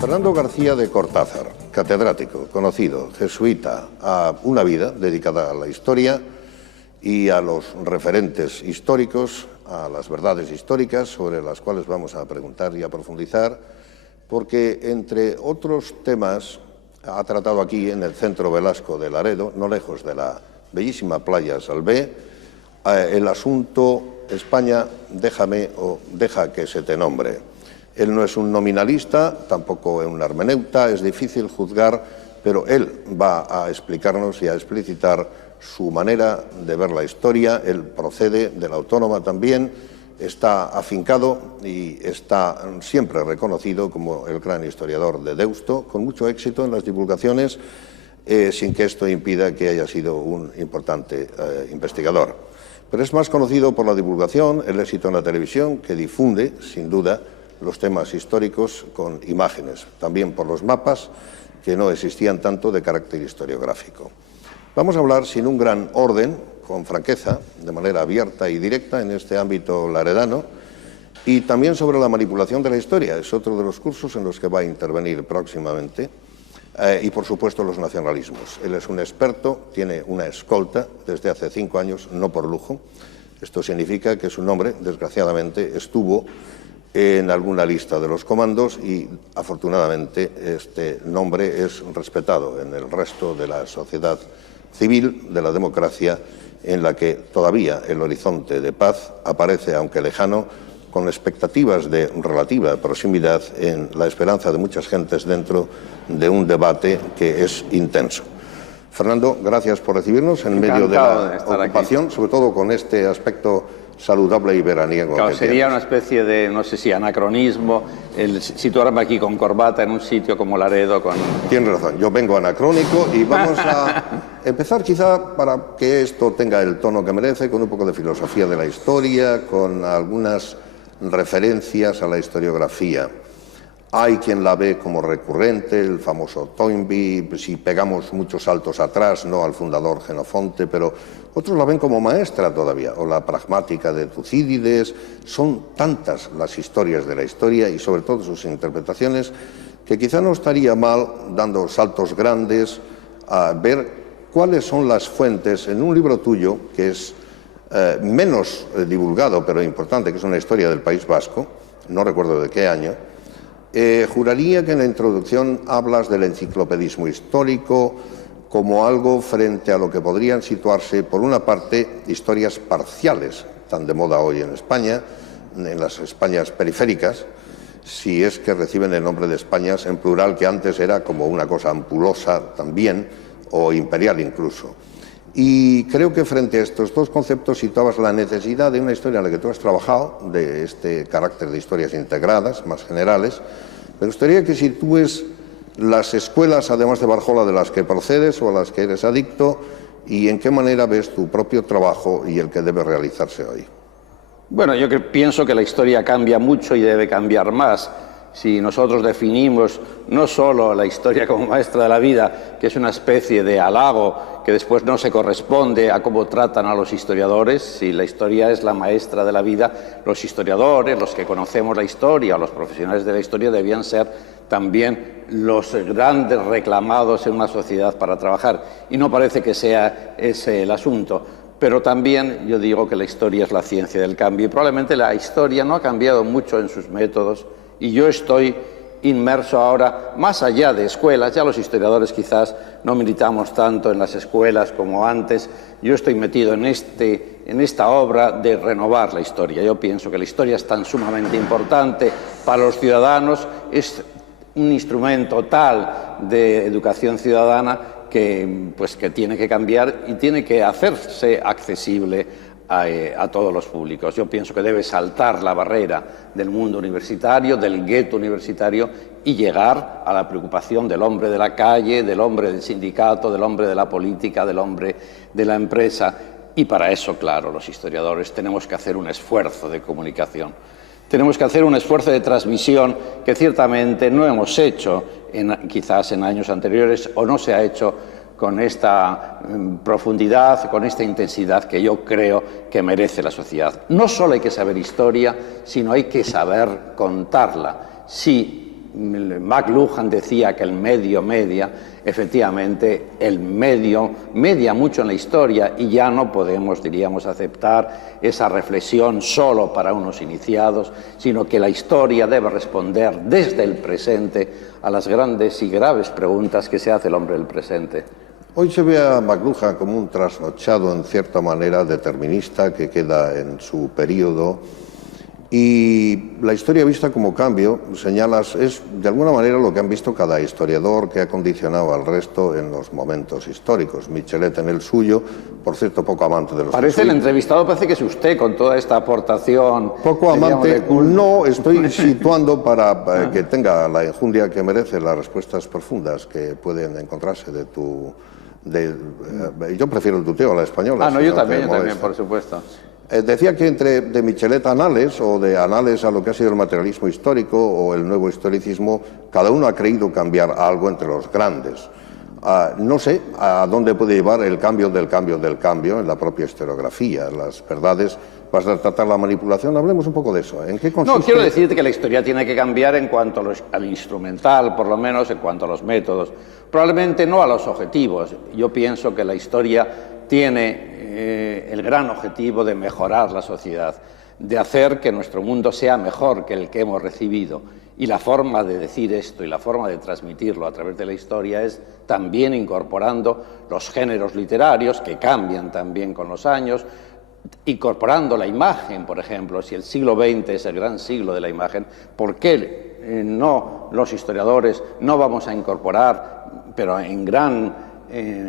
Fernando García de Cortázar, catedrático, conocido, jesuita, a una vida dedicada a la historia y a los referentes históricos, a las verdades históricas sobre las cuales vamos a preguntar y a profundizar, porque entre otros temas ha tratado aquí en el Centro Velasco de Laredo, no lejos de la bellísima playa Salvé, el asunto España, déjame o deja que se te nombre. Él no es un nominalista, tampoco es un hermeneuta, es difícil juzgar, pero él va a explicarnos y a explicitar su manera de ver la historia. Él procede de la Autónoma también, está afincado y está siempre reconocido como el gran historiador de Deusto, con mucho éxito en las divulgaciones, sin que esto impida que haya sido un importante investigador. Pero es más conocido por la divulgación, el éxito en la televisión, que difunde, sin duda, los temas históricos con imágenes, también por los mapas, que no existían tanto de carácter historiográfico. Vamos a hablar sin un gran orden, con franqueza, de manera abierta y directa en este ámbito laredano, y también sobre la manipulación de la historia. Es otro de los cursos en los que va a intervenir próximamente, y por supuesto los nacionalismos. Él es un experto, tiene una escolta desde hace 5 años, no por lujo. Esto significa que su nombre, desgraciadamente, estuvo en alguna lista de los comandos y, afortunadamente, este nombre es respetado en el resto de la sociedad civil, de la democracia, en la que todavía el horizonte de paz aparece, aunque lejano, con expectativas de relativa proximidad en la esperanza de muchas gentes dentro de un debate que es intenso. Fernando, gracias por recibirnos en medio de la ocupación, sobre todo con este aspecto saludable y veraniego. Claro, sería una especie de, no sé si anacronismo, el situarme aquí con corbata en un sitio como Laredo. Tienes razón, yo vengo anacrónico y vamos a empezar quizá, para que esto tenga el tono que merece, con un poco de filosofía de la historia, con algunas referencias a la historiografía. Hay quien la ve como recurrente, el famoso Toynbee, si pegamos muchos saltos atrás, no al fundador Jenofonte, pero otros la ven como maestra todavía, o la pragmática de Tucídides. Son tantas las historias de la historia y sobre todo sus interpretaciones que quizá no estaría mal, dando saltos grandes, a ver cuáles son las fuentes en un libro tuyo que es menos divulgado, pero importante, que es una historia del País Vasco, no recuerdo de qué año. Juraría que en la introducción hablas del enciclopedismo histórico como algo frente a lo que podrían situarse, por una parte, historias parciales, tan de moda hoy en España, en las Españas periféricas, si es que reciben el nombre de Españas en plural, que antes era como una cosa ampulosa también, o imperial incluso. Y creo que frente a estos dos conceptos situabas la necesidad de una historia en la que tú has trabajado, de este carácter de historias integradas, más generales. Me gustaría que sitúes las escuelas, además de Barjola, de las que procedes o a las que eres adicto, y en qué manera ves tu propio trabajo y el que debe realizarse hoy. Bueno, yo pienso que la historia cambia mucho y debe cambiar más. Si nosotros definimos no solo la historia como maestra de la vida, que es una especie de halago que después no se corresponde a cómo tratan a los historiadores, si la historia es la maestra de la vida, los historiadores, los que conocemos la historia, los profesionales de la historia, debían ser también los grandes reclamados en una sociedad para trabajar. Y no parece que sea ese el asunto. Pero también yo digo que la historia es la ciencia del cambio y probablemente la historia no ha cambiado mucho en sus métodos. Y yo estoy inmerso ahora, más allá de escuelas, ya los historiadores quizás no militamos tanto en las escuelas como antes, yo estoy metido en esta obra de renovar la historia. Yo pienso que la historia es tan sumamente importante para los ciudadanos, es un instrumento tal de educación ciudadana que tiene que cambiar y tiene que hacerse accesible a todos los públicos. Yo pienso que debe saltar la barrera del mundo universitario, del gueto universitario, y llegar a la preocupación del hombre de la calle, del hombre del sindicato, del hombre de la política, del hombre de la empresa. Y para eso, claro, los historiadores tenemos que hacer un esfuerzo de comunicación. Tenemos que hacer un esfuerzo de transmisión que ciertamente no hemos hecho quizás en años anteriores, o no se ha hecho con esta profundidad, con esta intensidad que yo creo que merece la sociedad. No solo hay que saber historia, sino hay que saber contarla. Si McLuhan decía que el medio media, efectivamente el medio media mucho en la historia y ya no podemos, diríamos, aceptar esa reflexión solo para unos iniciados, sino que la historia debe responder desde el presente a las grandes y graves preguntas que se hace el hombre del presente. Hoy se ve a McLuhan como un trasnochado, en cierta manera, determinista que queda en su periodo. Y la historia vista como cambio, señalas, es de alguna manera lo que han visto cada historiador que ha condicionado al resto en los momentos históricos. Michelet en el suyo, por cierto, poco amante de los Parece el entrevistado, parece que es usted con toda esta aportación. Poco amante, no, estoy situando para que tenga la enjundia que merece las respuestas profundas que pueden encontrarse de tu... yo prefiero el tuteo a la española. Ah, no, yo también, por supuesto. Decía que entre de Michelet a Annales, o de Annales a lo que ha sido el materialismo histórico o el nuevo historicismo, cada uno ha creído cambiar algo entre los grandes. No sé a dónde puede llevar el cambio del cambio del cambio en la propia historiografía, las verdades. ¿Vas a tratar la manipulación? Hablemos un poco de eso. ¿En qué consiste? No, quiero decirte que la historia tiene que cambiar en cuanto al instrumental, por lo menos en cuanto a los métodos. Probablemente no a los objetivos. Yo pienso que la historia tiene el gran objetivo de mejorar la sociedad, de hacer que nuestro mundo sea mejor que el que hemos recibido. Y la forma de decir esto y la forma de transmitirlo a través de la historia es también incorporando los géneros literarios, que cambian también con los años, incorporando la imagen, por ejemplo. Si el siglo XX es el gran siglo de la imagen, ¿por qué no los historiadores no vamos a incorporar, pero en gran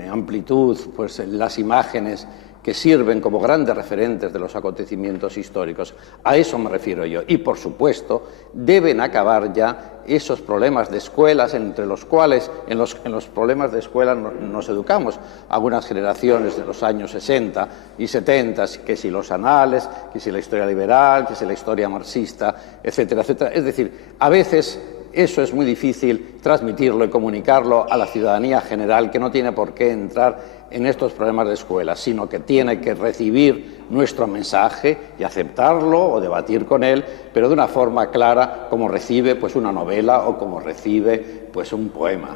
amplitud, pues las imágenes que sirven como grandes referentes de los acontecimientos históricos? A eso me refiero yo. Y, por supuesto, deben acabar ya esos problemas de escuelas entre los cuales, en los problemas de escuela nos educamos algunas generaciones de los años 60 y 70, que si los anales, que si la historia liberal, que si la historia marxista, etcétera, etcétera. Es decir, a veces eso es muy difícil transmitirlo y comunicarlo a la ciudadanía general, que no tiene por qué entrar en estos problemas de escuela, sino que tiene que recibir nuestro mensaje y aceptarlo o debatir con él, pero de una forma clara, como recibe pues una novela o como recibe pues un poema.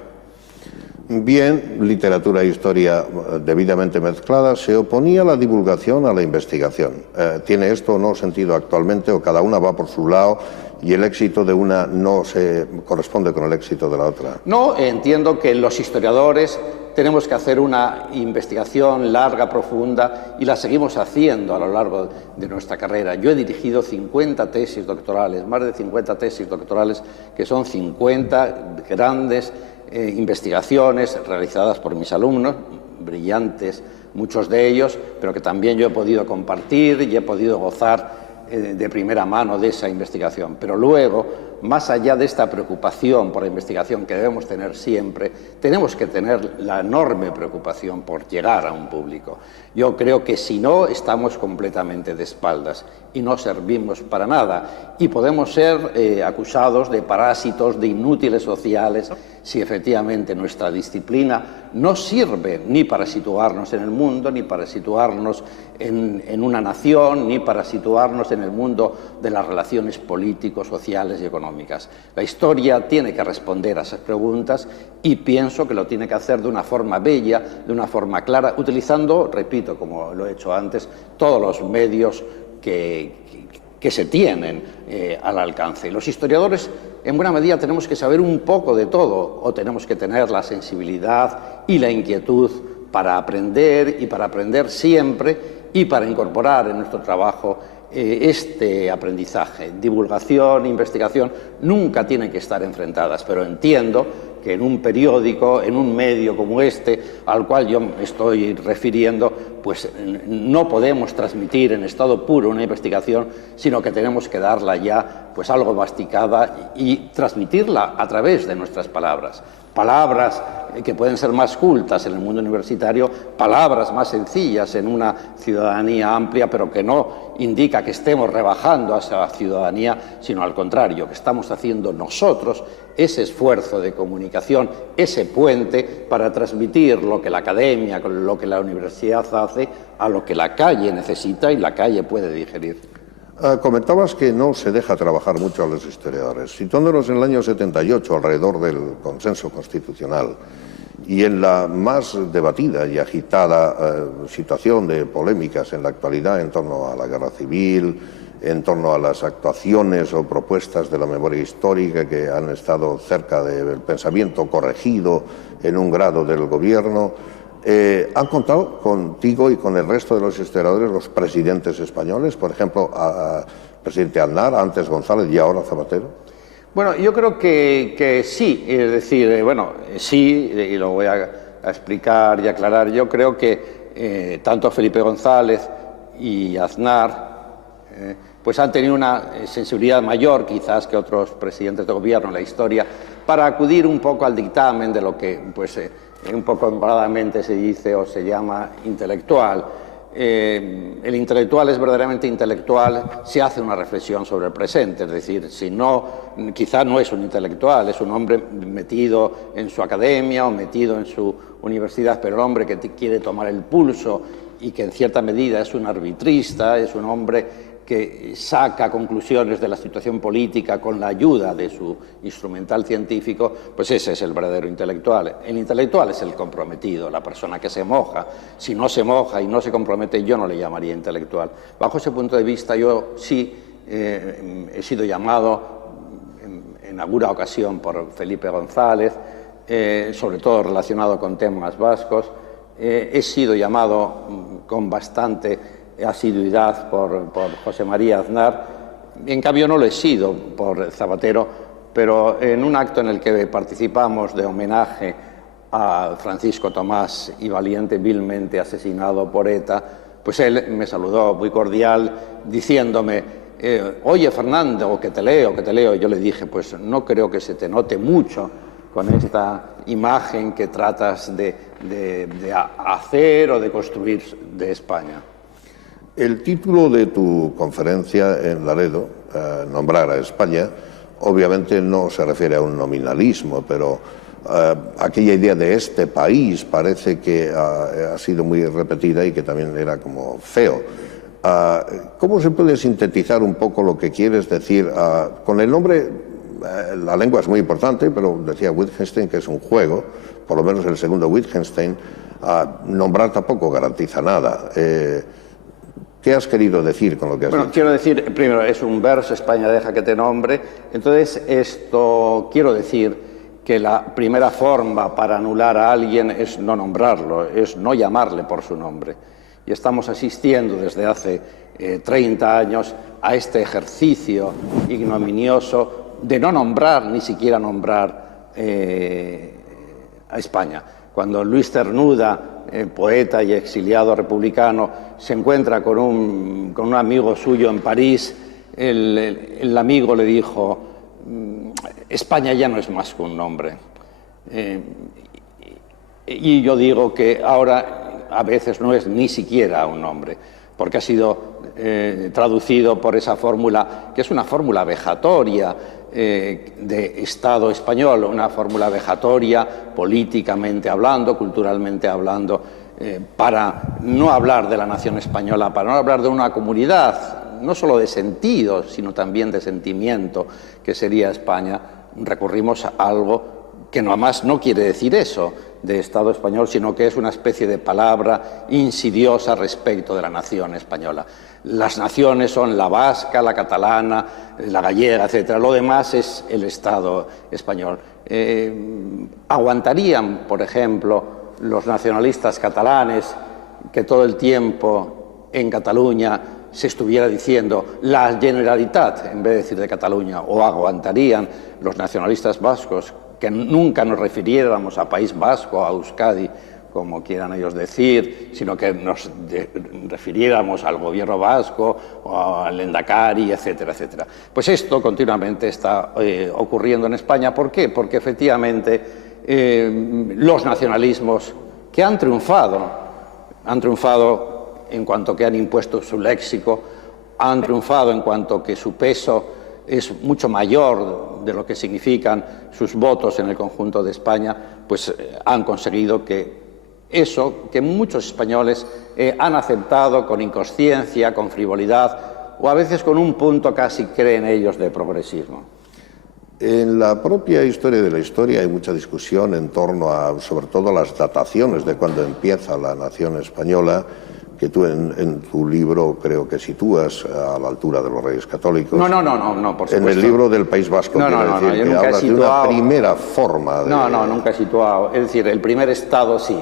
Bien, literatura e historia debidamente mezcladas, se oponía la divulgación a la investigación. ¿Tiene esto o no sentido actualmente, o cada una va por su lado y el éxito de una no se corresponde con el éxito de la otra? No, entiendo que los historiadores tenemos que hacer una investigación larga, profunda, y la seguimos haciendo a lo largo de nuestra carrera. Yo he dirigido 50 tesis doctorales, más de 50 tesis doctorales, que son 50 grandes investigaciones realizadas por mis alumnos, brillantes muchos de ellos, pero que también yo he podido compartir y he podido gozar de primera mano de esa investigación. Pero luego, más allá de esta preocupación por la investigación que debemos tener siempre, tenemos que tener la enorme preocupación por llegar a un público. Yo creo que si no, estamos completamente de espaldas y no servimos para nada, y podemos ser acusados de parásitos, de inútiles sociales, si efectivamente nuestra disciplina no sirve ni para situarnos en el mundo, ni para situarnos en una nación, ni para situarnos en el mundo de las relaciones políticos, sociales y económicas. La historia tiene que responder a esas preguntas, y pienso que lo tiene que hacer de una forma bella, de una forma clara, utilizando, repito, como lo he hecho antes, todos los medios que se tienen al alcance. Los historiadores, en buena medida, tenemos que saber un poco de todo, o tenemos que tener la sensibilidad y la inquietud para aprender, y para aprender siempre, y para incorporar en nuestro trabajo este aprendizaje. Divulgación, investigación, nunca tienen que estar enfrentadas, pero entiendo que en un periódico, en un medio como este, al cual yo me estoy refiriendo, pues no podemos transmitir en estado puro una investigación, sino que tenemos que darla ya pues algo masticada y transmitirla a través de nuestras palabras. Palabras que pueden ser más cultas en el mundo universitario, palabras más sencillas en una ciudadanía amplia, pero que no indica que estemos rebajando a esa ciudadanía, sino al contrario, que estamos haciendo nosotros ese esfuerzo de comunicación, ese puente para transmitir lo que la academia, lo que la universidad hace, a lo que la calle necesita y la calle puede digerir. Comentabas que no se deja trabajar mucho a los historiadores. Situándonos en el año 78, alrededor del consenso constitucional, y en la más debatida y agitada situación de polémicas en la actualidad en torno a la guerra civil, en torno a las actuaciones o propuestas de la memoria histórica que han estado cerca del pensamiento corregido en un grado del gobierno, ¿han contado contigo y con el resto de los historiadores los presidentes españoles? Por ejemplo, el presidente Aznar, antes González y ahora Zapatero. Bueno, yo creo que sí, es decir, sí, y lo voy a explicar y aclarar. Yo creo que tanto Felipe González y Aznar pues han tenido una sensibilidad mayor quizás que otros presidentes de gobierno en la historia para acudir un poco al dictamen de lo que pues un poco embaradamente se dice o se llama intelectual. El intelectual es verdaderamente intelectual si hace una reflexión sobre el presente, es decir, si no, quizá no es un intelectual, es un hombre metido en su academia o metido en su universidad, pero el hombre que quiere tomar el pulso y que en cierta medida es un arbitrista, es un hombre que saca conclusiones de la situación política con la ayuda de su instrumental científico, pues ese es el verdadero intelectual. El intelectual es el comprometido, la persona que se moja. Si no se moja y no se compromete, yo no le llamaría intelectual. Bajo ese punto de vista, yo sí he sido llamado en alguna ocasión por Felipe González, sobre todo relacionado con temas vascos. He sido llamado con bastante asiduidad por José María Aznar. En cambio no lo he sido por Zapatero, pero en un acto en el que participamos de homenaje a Francisco Tomás y Valiente, vilmente asesinado por ETA, pues él me saludó muy cordial diciéndome oye Fernando, que te leo. Yo le dije, pues no creo que se te note mucho con esta imagen que tratas de hacer o de construir de España. El título de tu conferencia en Laredo, Nombrar a España, obviamente no se refiere a un nominalismo, pero aquella idea de este país parece que ha sido muy repetida y que también era como feo. ¿Cómo se puede sintetizar un poco lo que quieres decir? Con el nombre, la lengua es muy importante, pero decía Wittgenstein que es un juego, por lo menos el segundo Wittgenstein, nombrar tampoco garantiza nada. ¿Qué has querido decir con lo que has dicho? Quiero decir, primero, es un verso, España deja que te nombre. Entonces, quiero decir que la primera forma para anular a alguien es no nombrarlo, es no llamarle por su nombre. Y estamos asistiendo desde hace 30 años a este ejercicio ignominioso de no nombrar, ni siquiera nombrar a España. Cuando Luis Cernuda, poeta y exiliado republicano, se encuentra con un amigo suyo en París, el amigo le dijo, España ya no es más que un nombre. Y yo digo que ahora a veces no es ni siquiera un nombre, porque ha sido traducido por esa fórmula, que es una fórmula vejatoria, de Estado español, una fórmula vejatoria políticamente hablando, culturalmente hablando, para no hablar de la nación española, para no hablar de una comunidad, no solo de sentido, sino también de sentimiento, que sería España. Recurrimos a algo que nomás no quiere decir eso de Estado español, sino que es una especie de palabra insidiosa respecto de la nación española. Las naciones son la vasca, la catalana, la gallega, etc. Lo demás es el Estado español. ¿Aguantarían, por ejemplo, los nacionalistas catalanes que todo el tiempo en Cataluña se estuviera diciendo la Generalitat en vez de decir de Cataluña? ¿O aguantarían los nacionalistas vascos que nunca nos refiriéramos a País Vasco, a Euskadi, como quieran ellos decir, sino que nos refiriéramos al gobierno vasco o al Endacari, etcétera, etcétera? Pues esto continuamente está ocurriendo en España. ¿Por qué? Porque efectivamente los nacionalismos que han triunfado en cuanto que han impuesto su léxico, han triunfado en cuanto que su peso es mucho mayor de lo que significan sus votos en el conjunto de España, pues han conseguido que eso que muchos españoles han aceptado con inconsciencia, con frivolidad, o a veces con un punto casi creen ellos de progresismo. En la propia historia de la historia hay mucha discusión en torno a, sobre todo, las dataciones de cuando empieza la nación española, que tú en tu libro creo que sitúas a la altura de los Reyes Católicos. No, por supuesto. En el libro del País Vasco, yo decir, nunca que hablas de una primera forma de... No, nunca he situado. Es decir, el primer Estado sí.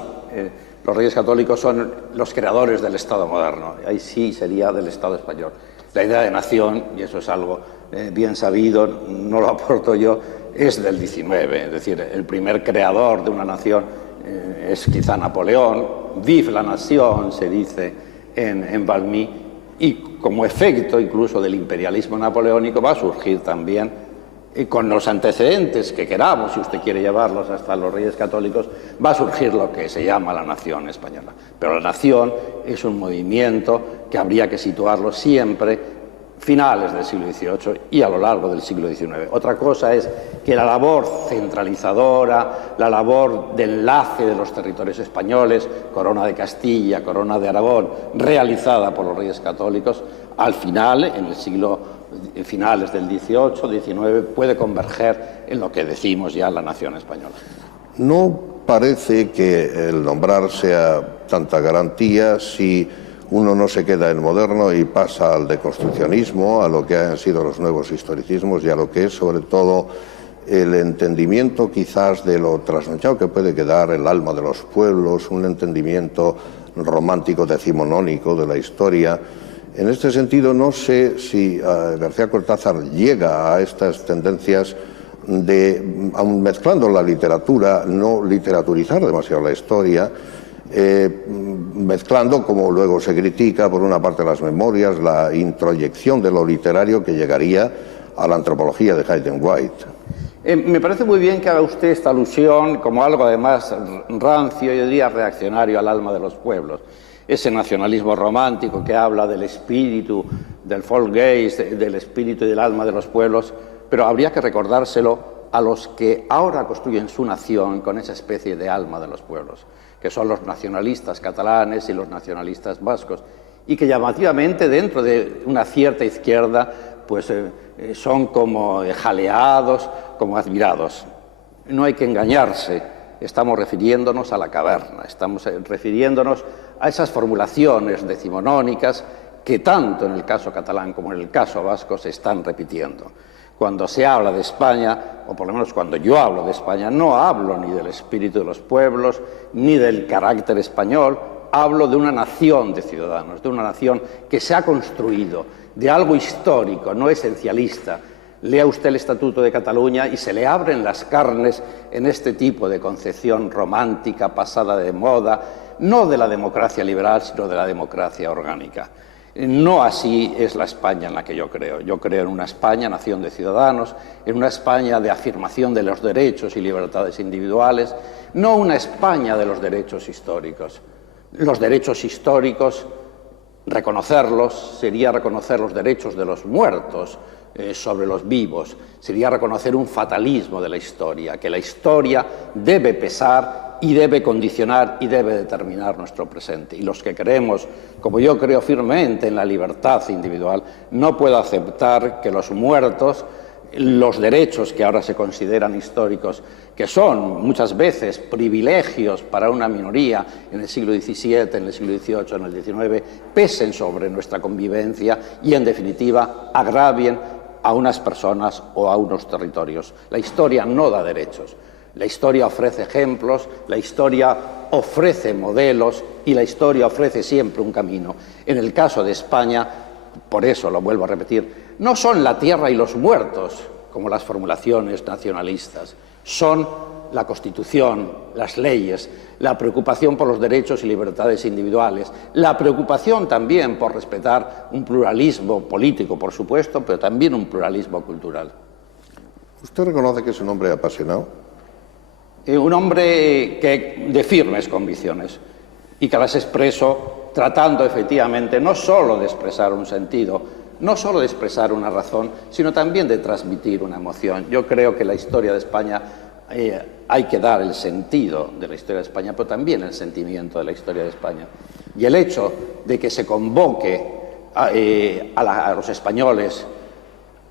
Los Reyes Católicos son los creadores del Estado moderno. Ahí sí sería del Estado español. La idea de nación, y eso es algo bien sabido, no lo aporto yo, es del XIX. Es decir, el primer creador de una nación es quizá Napoleón. Vive la nación, se dice en Valmy, y como efecto incluso del imperialismo napoleónico va a surgir también, con los antecedentes que queramos, si usted quiere llevarlos hasta los Reyes Católicos, va a surgir lo que se llama la nación española. Pero la nación es un movimiento que habría que situarlo siempre finales del siglo XVIII y a lo largo del siglo XIX. Otra cosa es que la labor centralizadora, la labor de enlace de los territorios españoles, Corona de Castilla, Corona de Aragón, realizada por los Reyes Católicos, al final, en el siglo finales del XVIII, XIX, puede converger en lo que decimos ya la nación española. No parece que el nombrar sea tanta garantía si uno no se queda en moderno y pasa al deconstruccionismo, a lo que han sido los nuevos historicismos y a lo que es sobre todo el entendimiento quizás de lo trasnochado que puede quedar el alma de los pueblos, un entendimiento romántico decimonónico de la historia. En este sentido, no sé si García Cortázar llega a estas tendencias de, aun mezclando la literatura, no literaturizar demasiado la historia, mezclando, como luego se critica, por una parte las memorias, la introyección de lo literario que llegaría a la antropología de Hayden White. Me parece muy bien que haga usted esta alusión como algo además rancio, yo diría reaccionario al alma de los pueblos. Ese nacionalismo romántico que habla del espíritu, del Volksgeist, del espíritu y del alma de los pueblos, pero habría que recordárselo a los que ahora construyen su nación con esa especie de alma de los pueblos, que son los nacionalistas catalanes y los nacionalistas vascos, y que llamativamente dentro de una cierta izquierda pues son como jaleados, como admirados. No hay que engañarse, estamos refiriéndonos a la caverna, estamos refiriéndonos a esas formulaciones decimonónicas que tanto en el caso catalán como en el caso vasco se están repitiendo. Cuando se habla de España, o por lo menos cuando yo hablo de España, no hablo ni del espíritu de los pueblos, ni del carácter español, hablo de una nación de ciudadanos, de una nación que se ha construido, de algo histórico, no esencialista. Lea usted el Estatuto de Cataluña y se le abren las carnes en este tipo de concepción romántica, pasada de moda, no de la democracia liberal, sino de la democracia orgánica. No así es la España en la que yo creo. Yo creo en una España, nación de ciudadanos, en una España de afirmación de los derechos y libertades individuales, no una España de los derechos históricos. Los derechos históricos, reconocerlos, sería reconocer los derechos de los muertos sobre los vivos, sería reconocer un fatalismo de la historia, que la historia debe pesar y debe condicionar y debe determinar nuestro presente. Y los que creemos, como yo creo firmemente en la libertad individual, no puedo aceptar que los muertos, los derechos que ahora se consideran históricos, que son muchas veces privilegios para una minoría en el siglo XVII, en el siglo XVIII, en el XIX, pesen sobre nuestra convivencia y, en definitiva, agravien a unas personas o a unos territorios. La historia no da derechos. La historia ofrece ejemplos, la historia ofrece modelos y la historia ofrece siempre un camino. En el caso de España, por eso lo vuelvo a repetir, no son la tierra y los muertos, como las formulaciones nacionalistas, son la Constitución, las leyes, la preocupación por los derechos y libertades individuales, la preocupación también por respetar un pluralismo político, por supuesto, pero también un pluralismo cultural. ¿Usted reconoce que es un hombre apasionado? Un hombre de firmes convicciones y que las expreso tratando efectivamente no solo de expresar un sentido, no solo de expresar una razón, sino también de transmitir una emoción. Yo creo que la historia de España hay que dar el sentido de la historia de España, pero también el sentimiento de la historia de España. Y el hecho de que se convoque a los españoles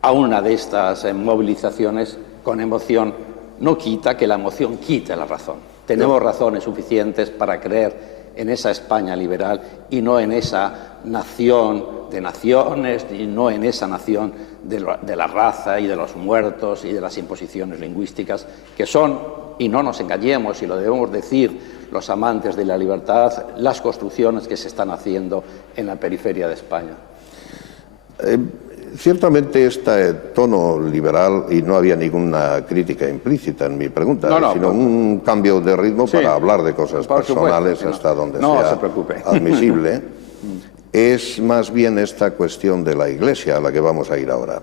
a una de estas movilizaciones con emoción, no quita que la emoción quite la razón. Tenemos razones suficientes para creer en esa España liberal y no en esa nación de naciones y no en esa nación de la raza y de los muertos y de las imposiciones lingüísticas que son, y no nos engañemos y lo debemos decir los amantes de la libertad, las construcciones que se están haciendo en la periferia de España. Ciertamente este tono liberal, y no había ninguna crítica implícita en mi pregunta, sino un cambio de ritmo para hablar de cosas personales hasta donde sea admisible, es más bien esta cuestión de la Iglesia a la que vamos a ir ahora.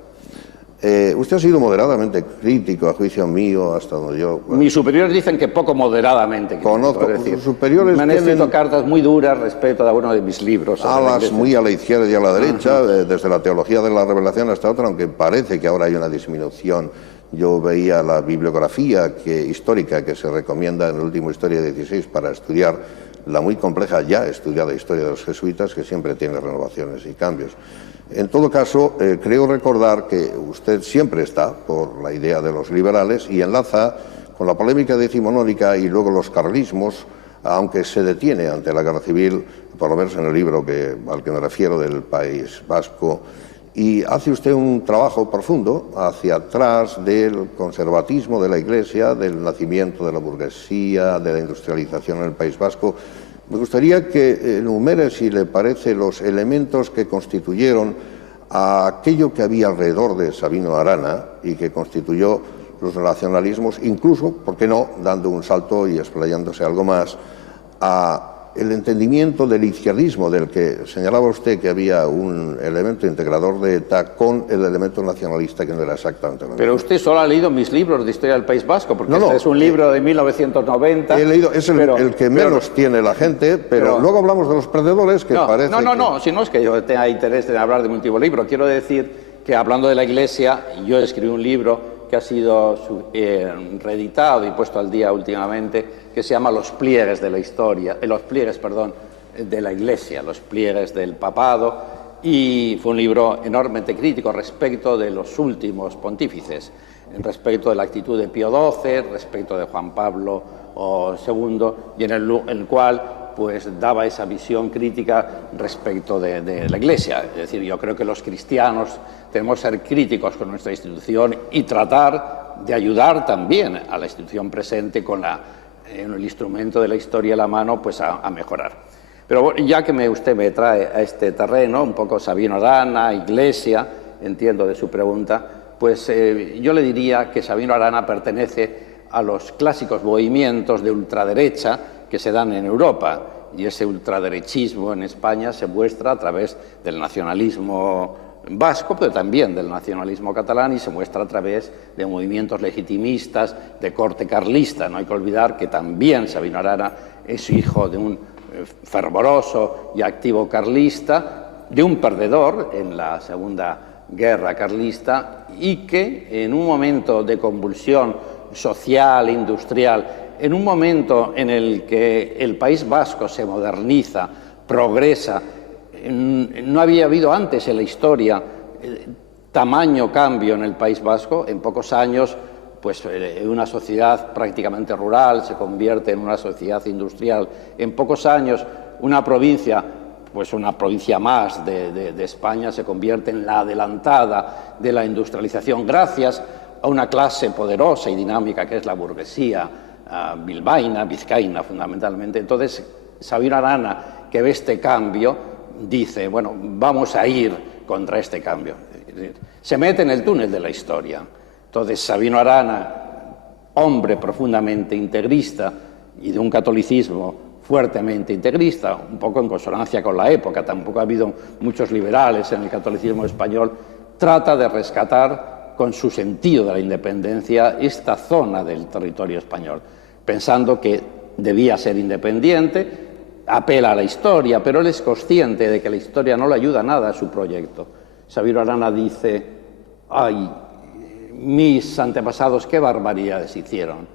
Usted ha sido moderadamente crítico, a juicio mío, hasta donde yo... Bueno, mis superiores dicen que poco moderadamente crítico. Conozco, sus superiores me han escrito cartas muy duras respecto a uno de mis libros. Muy a la izquierda y a la derecha, desde la teología de la revelación hasta otra, aunque parece que ahora hay una disminución. Yo veía la bibliografía histórica que se recomienda en el último Historia 16 para estudiar la muy compleja, ya estudiada historia de los jesuitas, que siempre tiene renovaciones y cambios. En todo caso, creo recordar que usted siempre está por la idea de los liberales y enlaza con la polémica decimonónica y luego los carlismos, aunque se detiene ante la guerra civil, por lo menos en el libro al que me refiero del País Vasco, y hace usted un trabajo profundo hacia atrás del conservatismo de la Iglesia, del nacimiento de la burguesía, de la industrialización en el País Vasco. Me gustaría que enumere, si le parece, los elementos que constituyeron a aquello que había alrededor de Sabino Arana y que constituyó los nacionalismos, incluso, ¿por qué no?, dando un salto y explayándose algo más, a el entendimiento del izquierdismo, del que señalaba usted que había un elemento integrador de ETA con el elemento nacionalista, que no era exactamente lo mismo. Pero usted solo ha leído mis libros de historia del País Vasco, porque este es un libro de 1990. He leído, es el que menos tiene la gente, pero luego hablamos de los perdedores, que parece si no es que yo tenga interés en hablar de mi último libro. Quiero decir que, hablando de la Iglesia, yo escribí un libro que ha sido reeditado y puesto al día últimamente, que se llama Los pliegues de la historia, de la Iglesia, los pliegues del papado, y fue un libro enormemente crítico respecto de los últimos pontífices, respecto de la actitud de Pío XII, respecto de Juan Pablo II, y en el cual pues daba esa visión crítica respecto de la Iglesia. Es decir, yo creo que los cristianos tenemos que ser críticos con nuestra institución y tratar de ayudar también a la institución presente con el instrumento de la historia a la mano, pues a mejorar. Pero ya que usted me trae a este terreno, un poco Sabino Arana, Iglesia, entiendo de su pregunta, pues yo le diría que Sabino Arana pertenece a los clásicos movimientos de ultraderecha que se dan en Europa, y ese ultraderechismo en España se muestra a través del nacionalismo vasco, pero también del nacionalismo catalán, y se muestra a través de movimientos legitimistas de corte carlista. No hay que olvidar que también Sabino Arana es hijo de un fervoroso y activo carlista, de un perdedor en la Segunda Guerra Carlista, y que en un momento de convulsión social, industrial, en un momento en el que el País Vasco se moderniza, progresa, no había habido antes en la historia tamaño cambio en el País Vasco. En pocos años, pues una sociedad prácticamente rural se convierte en una sociedad industrial. En pocos años, una provincia, pues una provincia más de España, se convierte en la adelantada de la industrialización, gracias a una clase poderosa y dinámica que es la burguesía bilbaína, vizcaína fundamentalmente. Entonces, Sabino Arana, que ve este cambio, dice, bueno, vamos a ir contra este cambio. Se mete en el túnel de la historia. Entonces, Sabino Arana, hombre profundamente integrista y de un catolicismo fuertemente integrista, un poco en consonancia con la época, tampoco ha habido muchos liberales en el catolicismo español, trata de rescatar con su sentido de la independencia esta zona del territorio español, pensando que debía ser independiente, apela a la historia, pero él es consciente de que la historia no le ayuda nada a su proyecto. Sabino Arana dice, ay, mis antepasados qué barbaridades hicieron,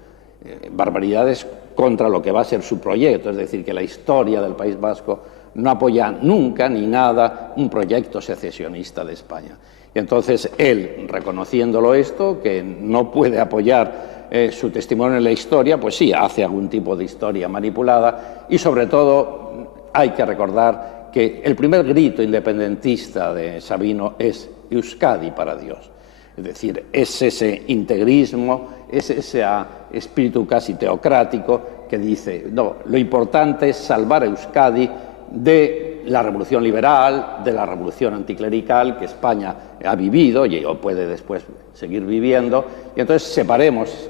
barbaridades contra lo que va a ser su proyecto, es decir, que la historia del País Vasco no apoya nunca ni nada un proyecto secesionista de España. Y entonces él, reconociéndolo esto, que no puede apoyar su testimonio en la historia, pues sí, hace algún tipo de historia manipulada y sobre todo hay que recordar que el primer grito independentista de Sabino es Euskadi para Dios. Es decir, es ese integrismo, es ese espíritu casi teocrático que dice, no, lo importante es salvar a Euskadi de la revolución liberal, de la revolución anticlerical que España ha vivido y puede después seguir viviendo, y entonces separemos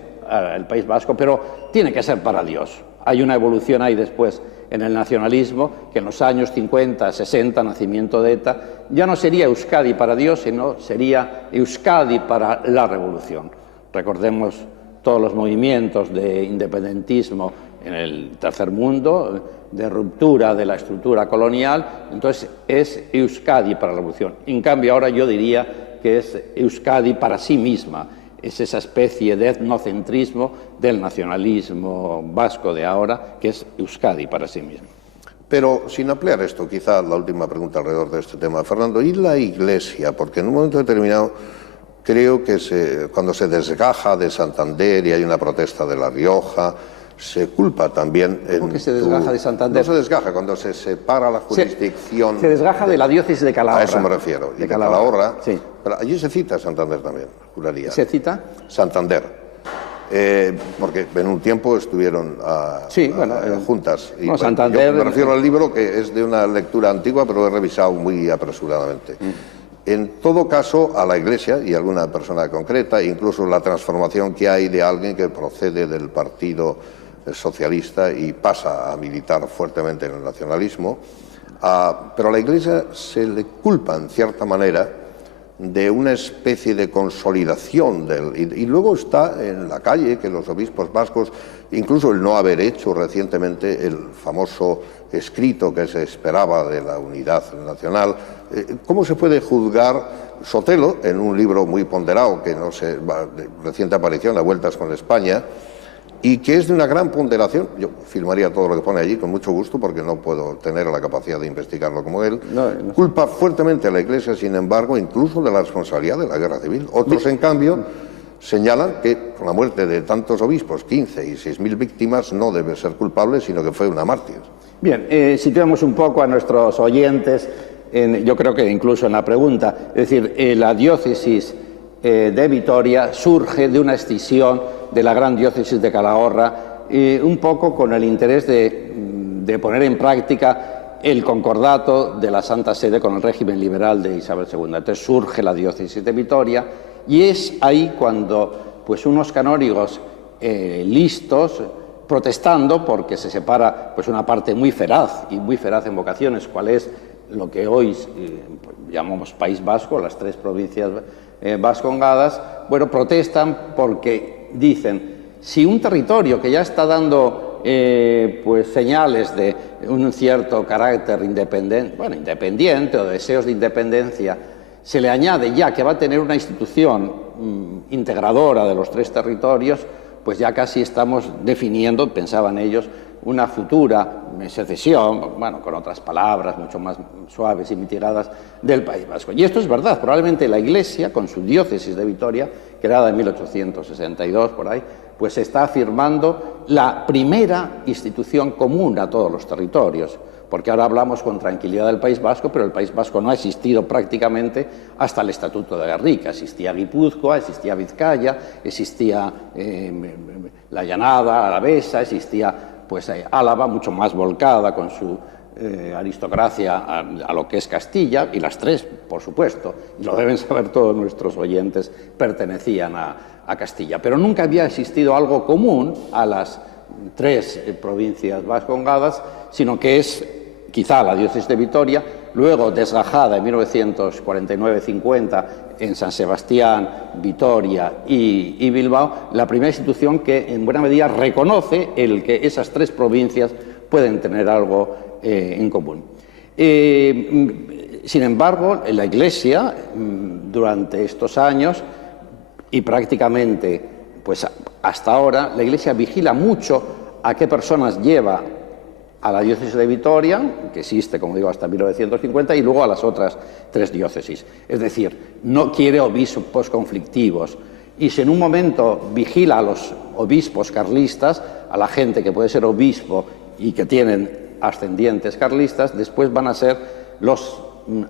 el País Vasco, pero tiene que ser para Dios. Hay una evolución ahí después en el nacionalismo, que en los años 50, 60, nacimiento de ETA, ya no sería Euskadi para Dios, sino sería Euskadi para la revolución. Recordemos todos los movimientos de independentismo en el tercer mundo, de ruptura de la estructura colonial, entonces es Euskadi para la revolución. En cambio, ahora yo diría que es Euskadi para sí misma, es esa especie de etnocentrismo del nacionalismo vasco de ahora, que es Euskadi para sí mismo. Pero sin ampliar esto, quizá la última pregunta alrededor de este tema, Fernando, ¿y la Iglesia? Porque en un momento determinado creo que cuando se desgaja de Santander y hay una protesta de La Rioja, se culpa también... ¿Cómo que se desgaja de Santander? No se desgaja, cuando se separa la jurisdicción... Se desgaja de la diócesis de Calahorra. A eso me refiero. Y de Calahorra, sí. Pero allí se cita Santander también, juraría. ¿Se cita? Santander. Porque en un tiempo estuvieron juntas. Y, no, Santander... Yo me refiero al libro, que es de una lectura antigua, pero he revisado muy apresuradamente. En todo caso, a la Iglesia y a alguna persona concreta, incluso la transformación que hay de alguien que procede del partido socialista y pasa a militar fuertemente en el nacionalismo, pero a la Iglesia se le culpa en cierta manera de una especie de consolidación y luego está en la calle que los obispos vascos, incluso el no haber hecho recientemente el famoso escrito que se esperaba de la unidad nacional. ¿Cómo se puede juzgar? Sotelo, en un libro muy ponderado, que no sé, de reciente aparición, A Vueltas con España, y que es de una gran ponderación, yo firmaría todo lo que pone allí con mucho gusto porque no puedo tener la capacidad de investigarlo como él, culpa fuertemente a la Iglesia, sin embargo, incluso de la responsabilidad de la guerra civil. Otros, en cambio, señalan que con la muerte de tantos obispos, 15 y 6.000 víctimas, no debe ser culpable, sino que fue una mártir. Bien, situemos un poco a nuestros oyentes, yo creo que incluso en la pregunta, es decir, la diócesis de Vitoria surge de una escisión de la gran diócesis de Calahorra, un poco con el interés de poner en práctica el concordato de la Santa Sede con el régimen liberal de Isabel II. Entonces surge la diócesis de Vitoria y es ahí cuando pues, unos canónigos listos, protestando porque se separa pues, una parte muy feraz y muy feraz en vocaciones, cuál es lo que hoy llamamos País Vasco, las tres provincias vascongadas, bueno, protestan porque dicen, si un territorio que ya está dando pues señales de un cierto carácter independiente o deseos de independencia, se le añade ya que va a tener una institución integradora de los tres territorios, pues ya casi estamos definiendo, pensaban ellos, una futura secesión, bueno, con otras palabras mucho más suaves y mitigadas, del País Vasco. Y esto es verdad, probablemente la Iglesia, con su diócesis de Vitoria, creada en 1862, por ahí, pues está afirmando la primera institución común a todos los territorios, porque ahora hablamos con tranquilidad del País Vasco, pero el País Vasco no ha existido prácticamente hasta el Estatuto de Gernika. Existía Guipúzcoa, existía Vizcaya, existía la Llanada Alavesa, existía pues Álava, mucho más volcada con su aristocracia a lo que es Castilla, y las tres, por supuesto, y lo deben saber todos nuestros oyentes, pertenecían a Castilla. Pero nunca había existido algo común a las tres provincias vascongadas, sino que es quizá la diócesis de Vitoria, luego desgajada en 1949-50 en San Sebastián, Vitoria y Bilbao, la primera institución que en buena medida reconoce que esas tres provincias pueden tener algo en común. Sin embargo, la Iglesia, durante estos años y prácticamente pues hasta ahora, la Iglesia vigila mucho a qué personas lleva a la diócesis de Vitoria, que existe, como digo, hasta 1950, y luego a las otras 3 diócesis. Es decir, no quiere obispos conflictivos. Y si en un momento vigila a los obispos carlistas, a la gente que puede ser obispo y que tienen ascendientes carlistas, después van a ser los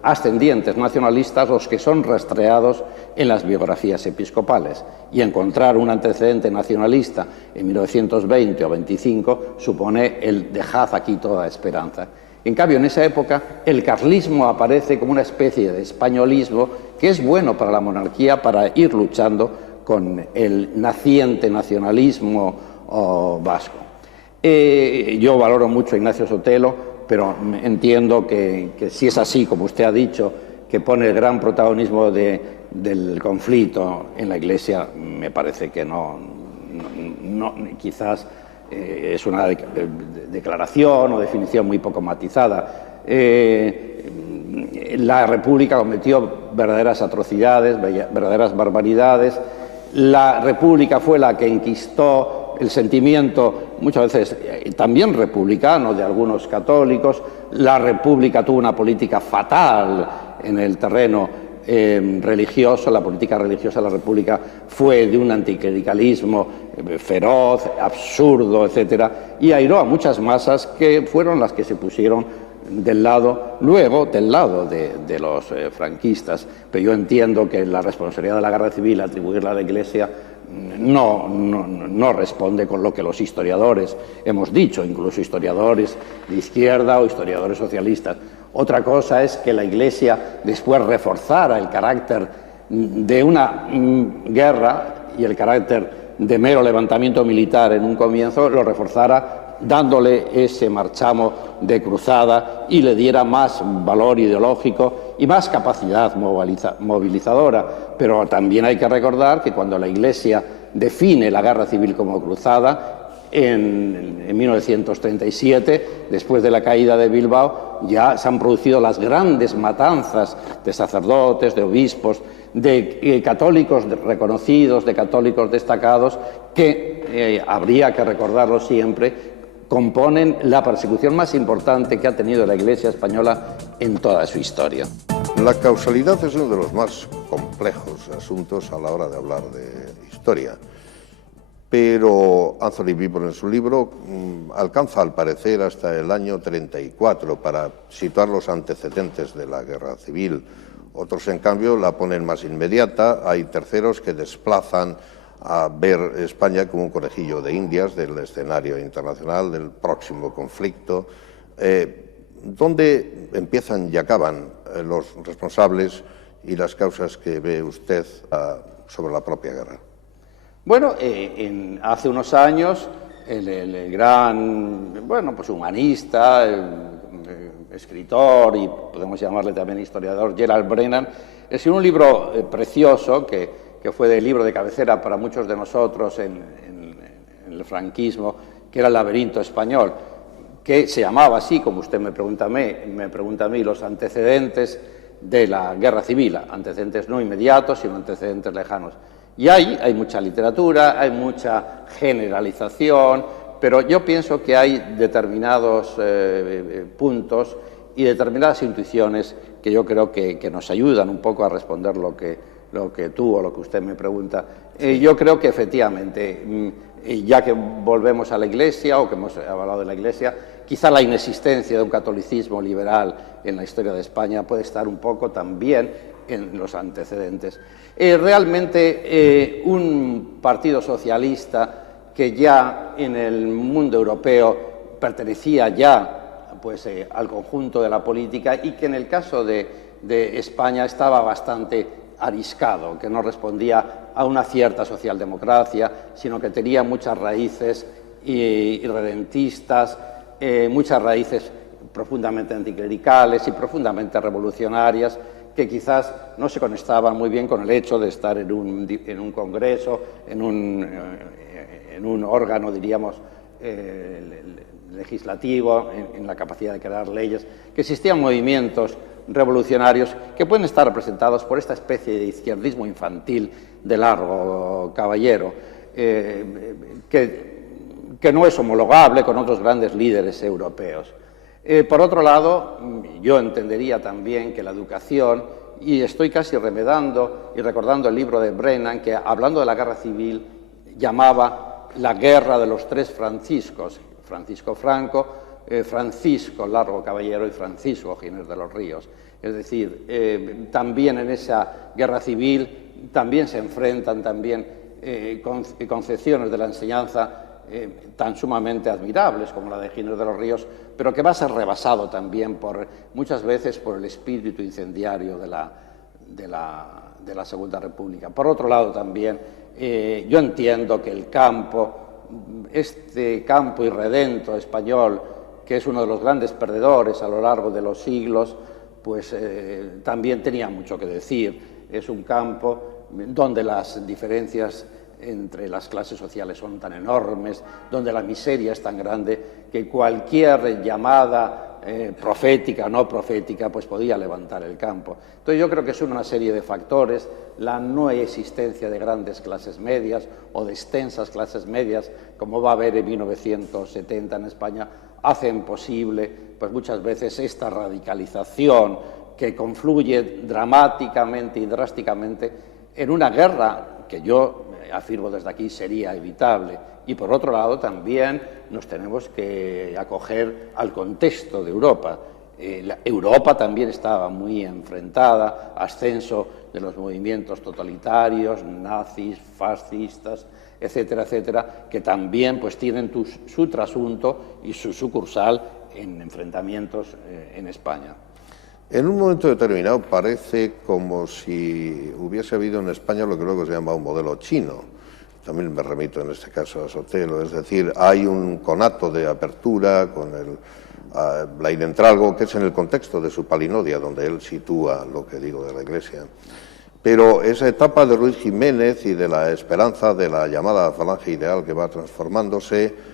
ascendientes nacionalistas los que son rastreados en las biografías episcopales, y encontrar un antecedente nacionalista en 1920 o 25 supone el dejad aquí toda esperanza. En cambio, en esa época el carlismo aparece como una especie de españolismo que es bueno para la monarquía para ir luchando con el naciente nacionalismo vasco. Yo valoro mucho a Ignacio Sotelo, pero entiendo que si es así, como usted ha dicho, que pone el gran protagonismo del conflicto en la Iglesia, me parece que no quizás es una declaración o definición muy poco matizada. La República cometió verdaderas atrocidades, verdaderas barbaridades. La República fue la que enquistó el sentimiento, muchas veces también republicano, de algunos católicos. La República tuvo una política fatal en el terreno religioso. La política religiosa de la República fue de un anticlericalismo feroz, absurdo, etcétera, y airó a muchas masas que fueron las que se pusieron del lado de los franquistas. Pero yo entiendo que la responsabilidad de la guerra civil, atribuirla a la Iglesia, no responde con lo que los historiadores hemos dicho, incluso historiadores de izquierda o historiadores socialistas. Otra cosa es que la Iglesia después reforzara el carácter de una guerra y el carácter de mero levantamiento militar en un comienzo, lo reforzara dándole ese marchamo de cruzada y le diera más valor ideológico y más capacidad movilizadora. Pero también hay que recordar que cuando la Iglesia define la guerra civil como cruzada, en 1937, después de la caída de Bilbao, ya se han producido las grandes matanzas de sacerdotes, de obispos, de católicos reconocidos, de católicos destacados, que habría que recordarlo siempre, componen la persecución más importante que ha tenido la Iglesia española en toda su historia. La causalidad es uno de los más complejos asuntos a la hora de hablar de historia. Pero Anthony Beevor en su libro alcanza al parecer hasta el año 34 para situar los antecedentes de la guerra civil. Otros, en cambio, la ponen más inmediata. Hay terceros que desplazan a ver España como un conejillo de Indias del escenario internacional, del próximo conflicto. ¿Dónde empiezan y acaban los responsables y las causas que ve usted sobre la propia guerra? Bueno, hace unos años el gran, humanista, escritor y podemos llamarle también historiador, Gerald Brennan, escribió un libro precioso que fue de libro de cabecera para muchos de nosotros en el franquismo, que era El laberinto español, que se llamaba así, como usted me pregunta a mí, los antecedentes de la guerra civil, antecedentes no inmediatos, sino antecedentes lejanos. Y hay mucha literatura, hay mucha generalización, pero yo pienso que hay determinados puntos y determinadas intuiciones que yo creo que nos ayudan un poco a responder lo que tú o lo que usted me pregunta. Yo creo que efectivamente, ya que volvemos a la Iglesia o que hemos hablado de la Iglesia, quizá la inexistencia de un catolicismo liberal en la historia de España puede estar un poco también en los antecedentes. Realmente un partido socialista que ya en el mundo europeo pertenecía ya al conjunto de la política y que en el caso de España estaba bastante ariscado, que no respondía a una cierta socialdemocracia, sino que tenía muchas raíces irredentistas, muchas raíces profundamente anticlericales y profundamente revolucionarias, que quizás no se conectaban muy bien con el hecho de estar en un congreso, en un órgano, diríamos, legislativo, en la capacidad de crear leyes, que existían movimientos revolucionarios que pueden estar representados por esta especie de izquierdismo infantil de Largo Caballero, que que no es homologable con otros grandes líderes europeos. Por otro lado, yo entendería también que la educación, y estoy casi remedando y recordando el libro de Brennan, que hablando de la guerra civil llamaba la guerra de los tres Franciscos: Francisco Franco, Francisco Largo Caballero y Francisco Giner de los Ríos. Es decir, también en esa guerra civil también se enfrentan concepciones de la enseñanza tan sumamente admirables como la de Giner de los Ríos, pero que va a ser rebasado también muchas veces por el espíritu incendiario de la Segunda República. Por otro lado también, yo entiendo que el campo, este campo irredento español, que es uno de los grandes perdedores a lo largo de los siglos, pues también tenía mucho que decir. Es un campo donde las diferencias entre las clases sociales son tan enormes, donde la miseria es tan grande que cualquier llamada profética o no profética pues podía levantar el campo. Entonces yo creo que son una serie de factores, la no existencia de grandes clases medias o de extensas clases medias, como va a haber en 1970 en España, hacen posible pues muchas veces esta radicalización que confluye dramáticamente y drásticamente en una guerra que yo afirmo desde aquí sería evitable. Y por otro lado también nos tenemos que acoger al contexto de Europa. Europa también estaba muy enfrentada, ascenso de los movimientos totalitarios, nazis, fascistas, etcétera, etcétera, que también pues tienen su trasunto y su sucursal en enfrentamientos en España. En un momento determinado parece como si hubiese habido en España lo que luego se llama un modelo chino. También me remito en este caso a Sotelo, es decir, hay un conato de apertura con la Identralgo, que es en el contexto de su Palinodia, donde él sitúa lo que digo de la Iglesia. Pero esa etapa de Ruiz Jiménez y de la esperanza de la llamada falange ideal que va transformándose,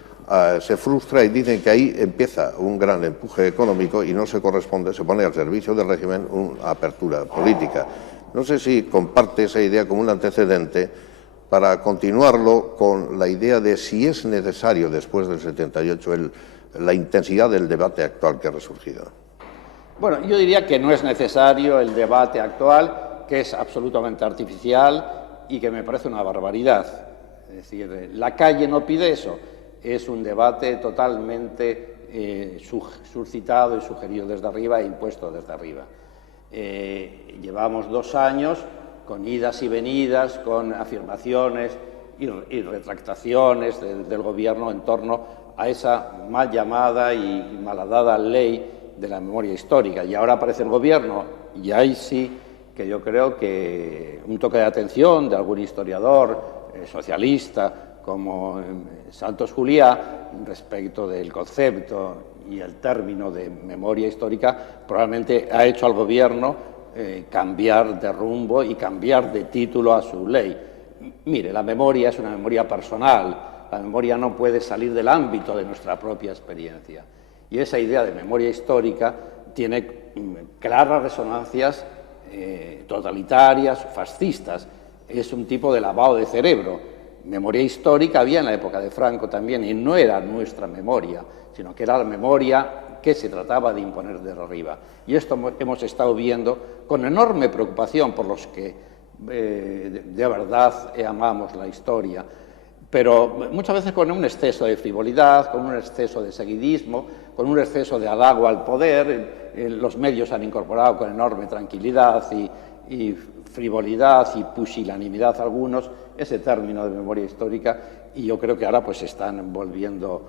se frustra y dicen que ahí empieza un gran empuje económico y no se corresponde, se pone al servicio del régimen una apertura política. No sé si comparte esa idea como un antecedente para continuarlo con la idea de si es necesario después del 78 la intensidad del debate actual que ha resurgido. Bueno, yo diría que no es necesario el debate actual, que es absolutamente artificial y que me parece una barbaridad. Es decir, la calle no pide eso. Es un debate totalmente suscitado y sugerido desde arriba e impuesto desde arriba. Llevamos 2 años con idas y venidas, con afirmaciones y retractaciones del gobierno en torno a esa mal llamada y malhadada ley de la memoria histórica. Y ahora aparece el gobierno y ahí sí que yo creo que un toque de atención de algún historiador socialista como Santos Juliá respecto del concepto y el término de memoria histórica probablemente ha hecho al gobierno cambiar de rumbo y cambiar de título a su ley. Mire, la memoria es una memoria personal, la memoria no puede salir del ámbito de nuestra propia experiencia. Y esa idea de memoria histórica tiene claras resonancias totalitarias, fascistas. Es un tipo de lavado de cerebro. Memoria histórica había en la época de Franco también, y no era nuestra memoria, sino que era la memoria que se trataba de imponer desde arriba. Y esto hemos estado viendo con enorme preocupación por los que de verdad amamos la historia, pero muchas veces con un exceso de frivolidad, con un exceso de seguidismo, con un exceso de halago al poder. Los medios han incorporado con enorme tranquilidad y frivolidad y pusilanimidad algunos ese término de memoria histórica, y yo creo que ahora pues se están volviendo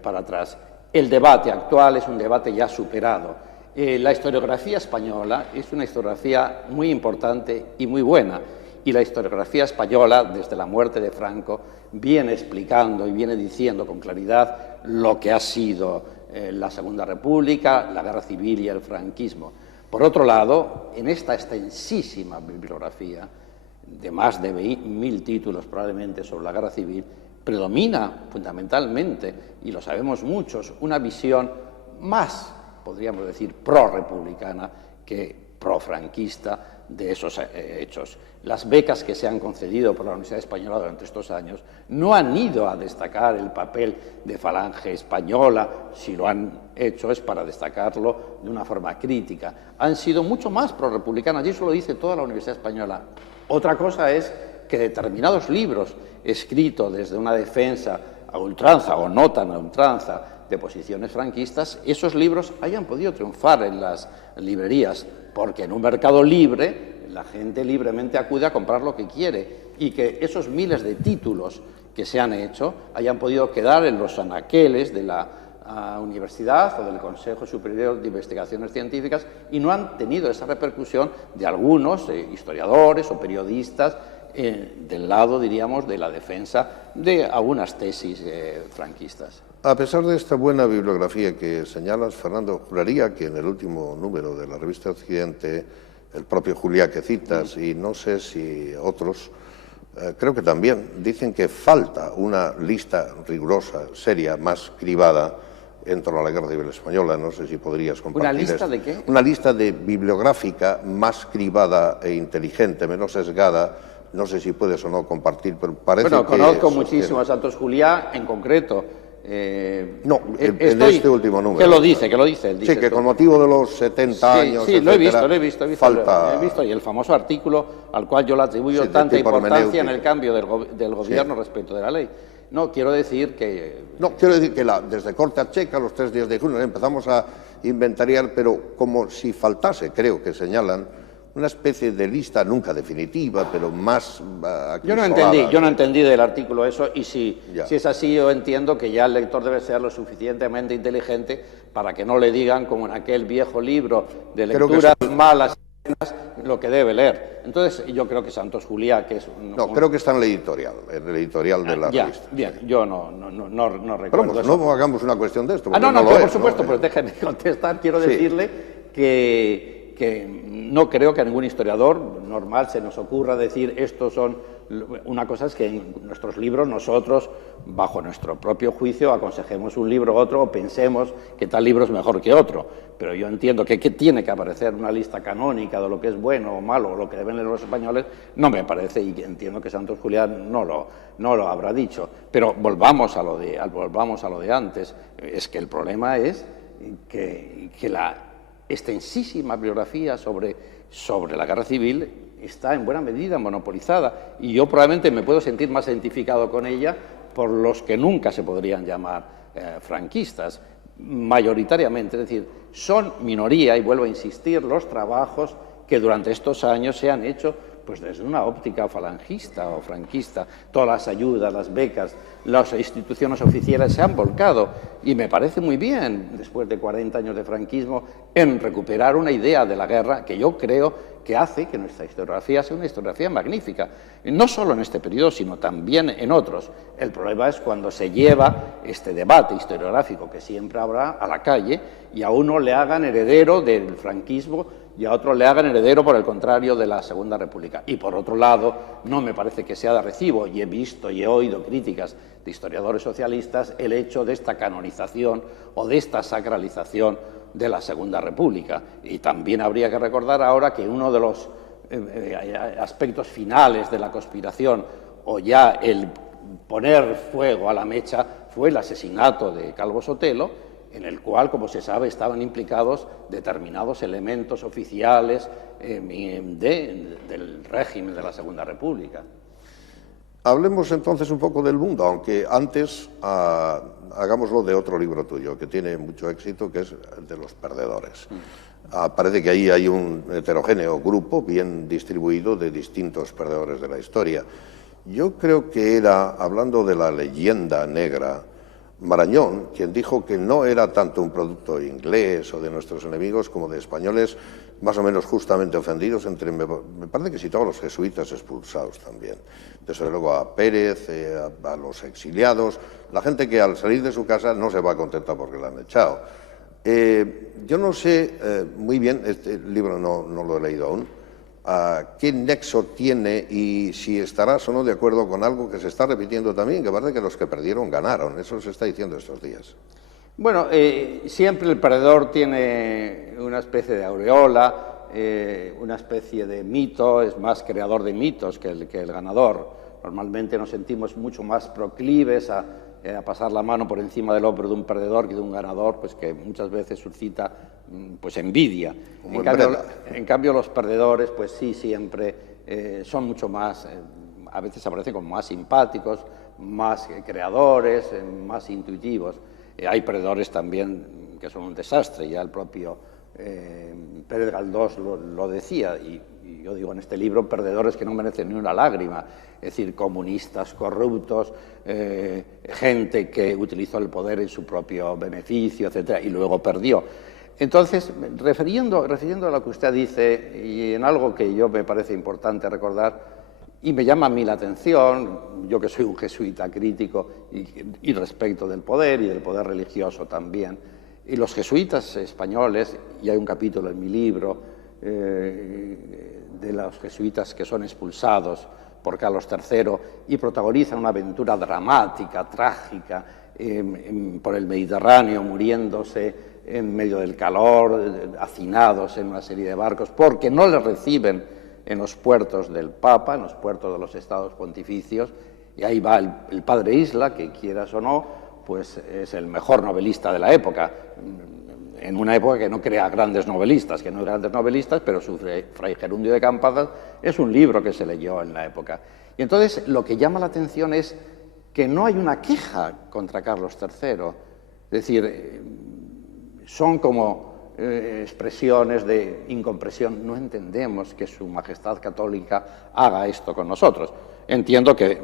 para atrás. El debate actual es un debate ya superado. La historiografía española es una historiografía muy importante y muy buena, y la historiografía española, desde la muerte de Franco, viene explicando y viene diciendo con claridad lo que ha sido la Segunda República, la Guerra Civil y el franquismo. Por otro lado, en esta extensísima bibliografía, de más de 1000 títulos probablemente sobre la Guerra Civil, predomina fundamentalmente, y lo sabemos muchos, una visión más, podríamos decir, pro-republicana que pro-franquista de esos hechos. Las becas que se han concedido por la Universidad Española durante estos años no han ido a destacar el papel de Falange Española, si lo han hecho es para destacarlo de una forma crítica. Han sido mucho más prorrepublicanas, y eso lo dice toda la Universidad Española. Otra cosa es que determinados libros escritos desde una defensa a ultranza o no tan a ultranza de posiciones franquistas, esos libros hayan podido triunfar en las librerías, porque en un mercado libre la gente libremente acude a comprar lo que quiere, y que esos miles de títulos que se han hecho hayan podido quedar en los anaqueles de la universidad o del Consejo Superior de Investigaciones Científicas y no han tenido esa repercusión de algunos historiadores o periodistas del lado, diríamos, de la defensa de algunas tesis franquistas. A pesar de esta buena bibliografía que señalas, Fernando, juraría que en el último número de la revista Occidente, el propio Juliá que citas, y no sé si otros, creo que también, dicen que falta una lista rigurosa, seria, más cribada en torno a la Guerra Civil Española. No sé si podrías compartir. ¿Una lista de qué? Una lista bibliográfica más cribada e inteligente, menos sesgada. No sé si puedes o no compartir, pero parece que... Bueno, conozco muchísimo a Santos Juliá en concreto. No, en este último número. ¿Qué lo dice? Él dice sí, que con motivo de los 70 años, sí, etcétera, lo he visto. Falta... Lo he visto, y el famoso artículo al cual yo le atribuyo tanta importancia en el cambio del gobierno respecto de la ley. No, quiero decir que... No, quiero decir que desde Corte a Checa, los 3 días de junio, empezamos a inventariar, pero como si faltase, creo que señalan, una especie de lista nunca definitiva, pero más Yo no entendí del artículo eso, y si es así, yo entiendo que ya el lector debe ser lo suficientemente inteligente para que no le digan, como en aquel viejo libro de lecturas malas, lo que debe leer. Entonces, yo creo que Santos Juliá, que es... creo que está en el editorial de la revista. Bien, yo no recuerdo pero eso. no hagamos una cuestión de esto. Por supuesto, pero déjeme contestar. Quiero decirle que no creo que a ningún historiador normal se nos ocurra decir estos son... Una cosa es que en nuestros libros nosotros, bajo nuestro propio juicio, aconsejemos un libro u otro o pensemos que tal libro es mejor que otro. Pero yo entiendo que tiene que aparecer una lista canónica de lo que es bueno o malo, o lo que deben leer los españoles, no me parece, y entiendo que Santos Juliá no lo habrá dicho. Pero volvamos a lo de antes. Es que el problema es que la extensísima bibliografía sobre la guerra civil está en buena medida monopolizada, y yo probablemente me puedo sentir más identificado con ella por los que nunca se podrían llamar franquistas, mayoritariamente. Es decir, son minoría, y vuelvo a insistir, los trabajos que durante estos años se han hecho pues desde una óptica falangista o franquista. Todas las ayudas, las becas, las instituciones oficiales se han volcado, y me parece muy bien, después de 40 años de franquismo, en recuperar una idea de la guerra que yo creo que hace que nuestra historiografía sea una historiografía magnífica, no solo en este periodo, sino también en otros. El problema es cuando se lleva este debate historiográfico, que siempre habrá, a la calle, y a uno le hagan heredero del franquismo y a otro le hagan heredero, por el contrario, de la Segunda República. Y por otro lado, no me parece que sea de recibo, y he visto y he oído críticas de historiadores socialistas, el hecho de esta canonización o de esta sacralización de la Segunda República. Y también habría que recordar ahora que uno de los aspectos finales de la conspiración, o ya el poner fuego a la mecha, fue el asesinato de Calvo Sotelo, en el cual, como se sabe, estaban implicados determinados elementos oficiales del régimen de la Segunda República. Hablemos entonces un poco del mundo, aunque antes hagámoslo de otro libro tuyo, que tiene mucho éxito, que es el de los perdedores. Parece que ahí hay un heterogéneo grupo bien distribuido de distintos perdedores de la historia. Yo creo que era, hablando de la leyenda negra, Marañón quien dijo que no era tanto un producto inglés o de nuestros enemigos como de españoles más o menos justamente ofendidos, me parece que sí, todos los jesuitas expulsados también. Desde luego a Pérez, a los exiliados, la gente que al salir de su casa no se va contenta porque la han echado. Yo no sé muy bien, este libro no lo he leído aún, qué nexo tiene y si estarás o no de acuerdo con algo que se está repitiendo también, que parece que los que perdieron ganaron. Eso se está diciendo estos días. Bueno, siempre el perdedor tiene una especie de aureola una especie de mito, es más creador de mitos que el ganador. Normalmente nos sentimos mucho más proclives a pasar la mano por encima del hombro de un perdedor que de un ganador, pues que muchas veces suscita pues envidia. En cambio, los perdedores, pues sí, siempre son mucho más, a veces aparecen como más simpáticos, más creadores, más intuitivos. Hay perdedores también que son un desastre, ya el propio Pérez Galdós lo decía, y yo digo en este libro, perdedores que no merecen ni una lágrima, es decir, comunistas corruptos, gente que utilizó el poder en su propio beneficio, etcétera, y luego perdió. Entonces, refiriendo a lo que usted dice, y en algo que yo me parece importante recordar, y me llama a mí la atención, yo que soy un jesuita crítico y respecto del poder y del poder religioso también, y los jesuitas españoles, y hay un capítulo en mi libro de los jesuitas que son expulsados por Carlos III y protagonizan una aventura dramática, trágica, por el Mediterráneo, muriéndose en medio del calor, hacinados en una serie de barcos, porque no les reciben en los puertos del Papa, en los puertos de los estados pontificios, y ahí va el padre Isla, que quieras o no, pues es el mejor novelista de la época, en una época que no crea grandes novelistas, pero su Fray Gerundio de Campazas es un libro que se leyó en la época. Y entonces lo que llama la atención es que no hay una queja contra Carlos III, es decir, son como expresiones de incompresión. No entendemos que Su Majestad Católica haga esto con nosotros. Entiendo que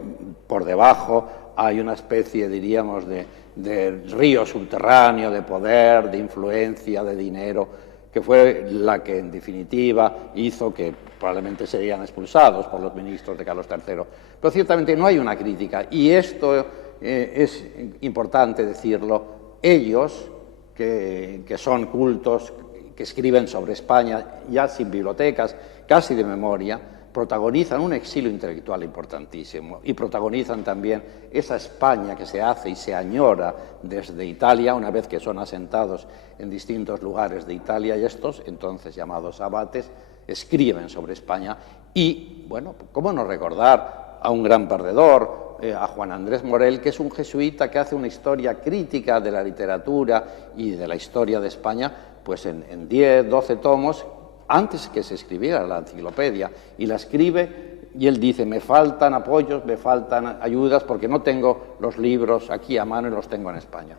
por debajo hay una especie, diríamos, de río subterráneo, de poder, de influencia, de dinero, que fue la que en definitiva hizo que probablemente serían expulsados por los ministros de Carlos III. Pero ciertamente no hay una crítica, y esto es importante decirlo. Ellos, que son cultos, que escriben sobre España, ya sin bibliotecas, casi de memoria, protagonizan un exilio intelectual importantísimo y protagonizan también esa España que se hace y se añora desde Italia, una vez que son asentados en distintos lugares de Italia, y estos, entonces llamados abates, escriben sobre España. Y, bueno, ¿cómo no recordar a un gran perdedor, a Juan Andrés Morel, que es un jesuita que hace una historia crítica de la literatura y de la historia de España, pues en 10, 12 tomos, antes que se escribiera la enciclopedia, y la escribe, y él dice: me faltan apoyos, me faltan ayudas, porque no tengo los libros aquí a mano y los tengo en España.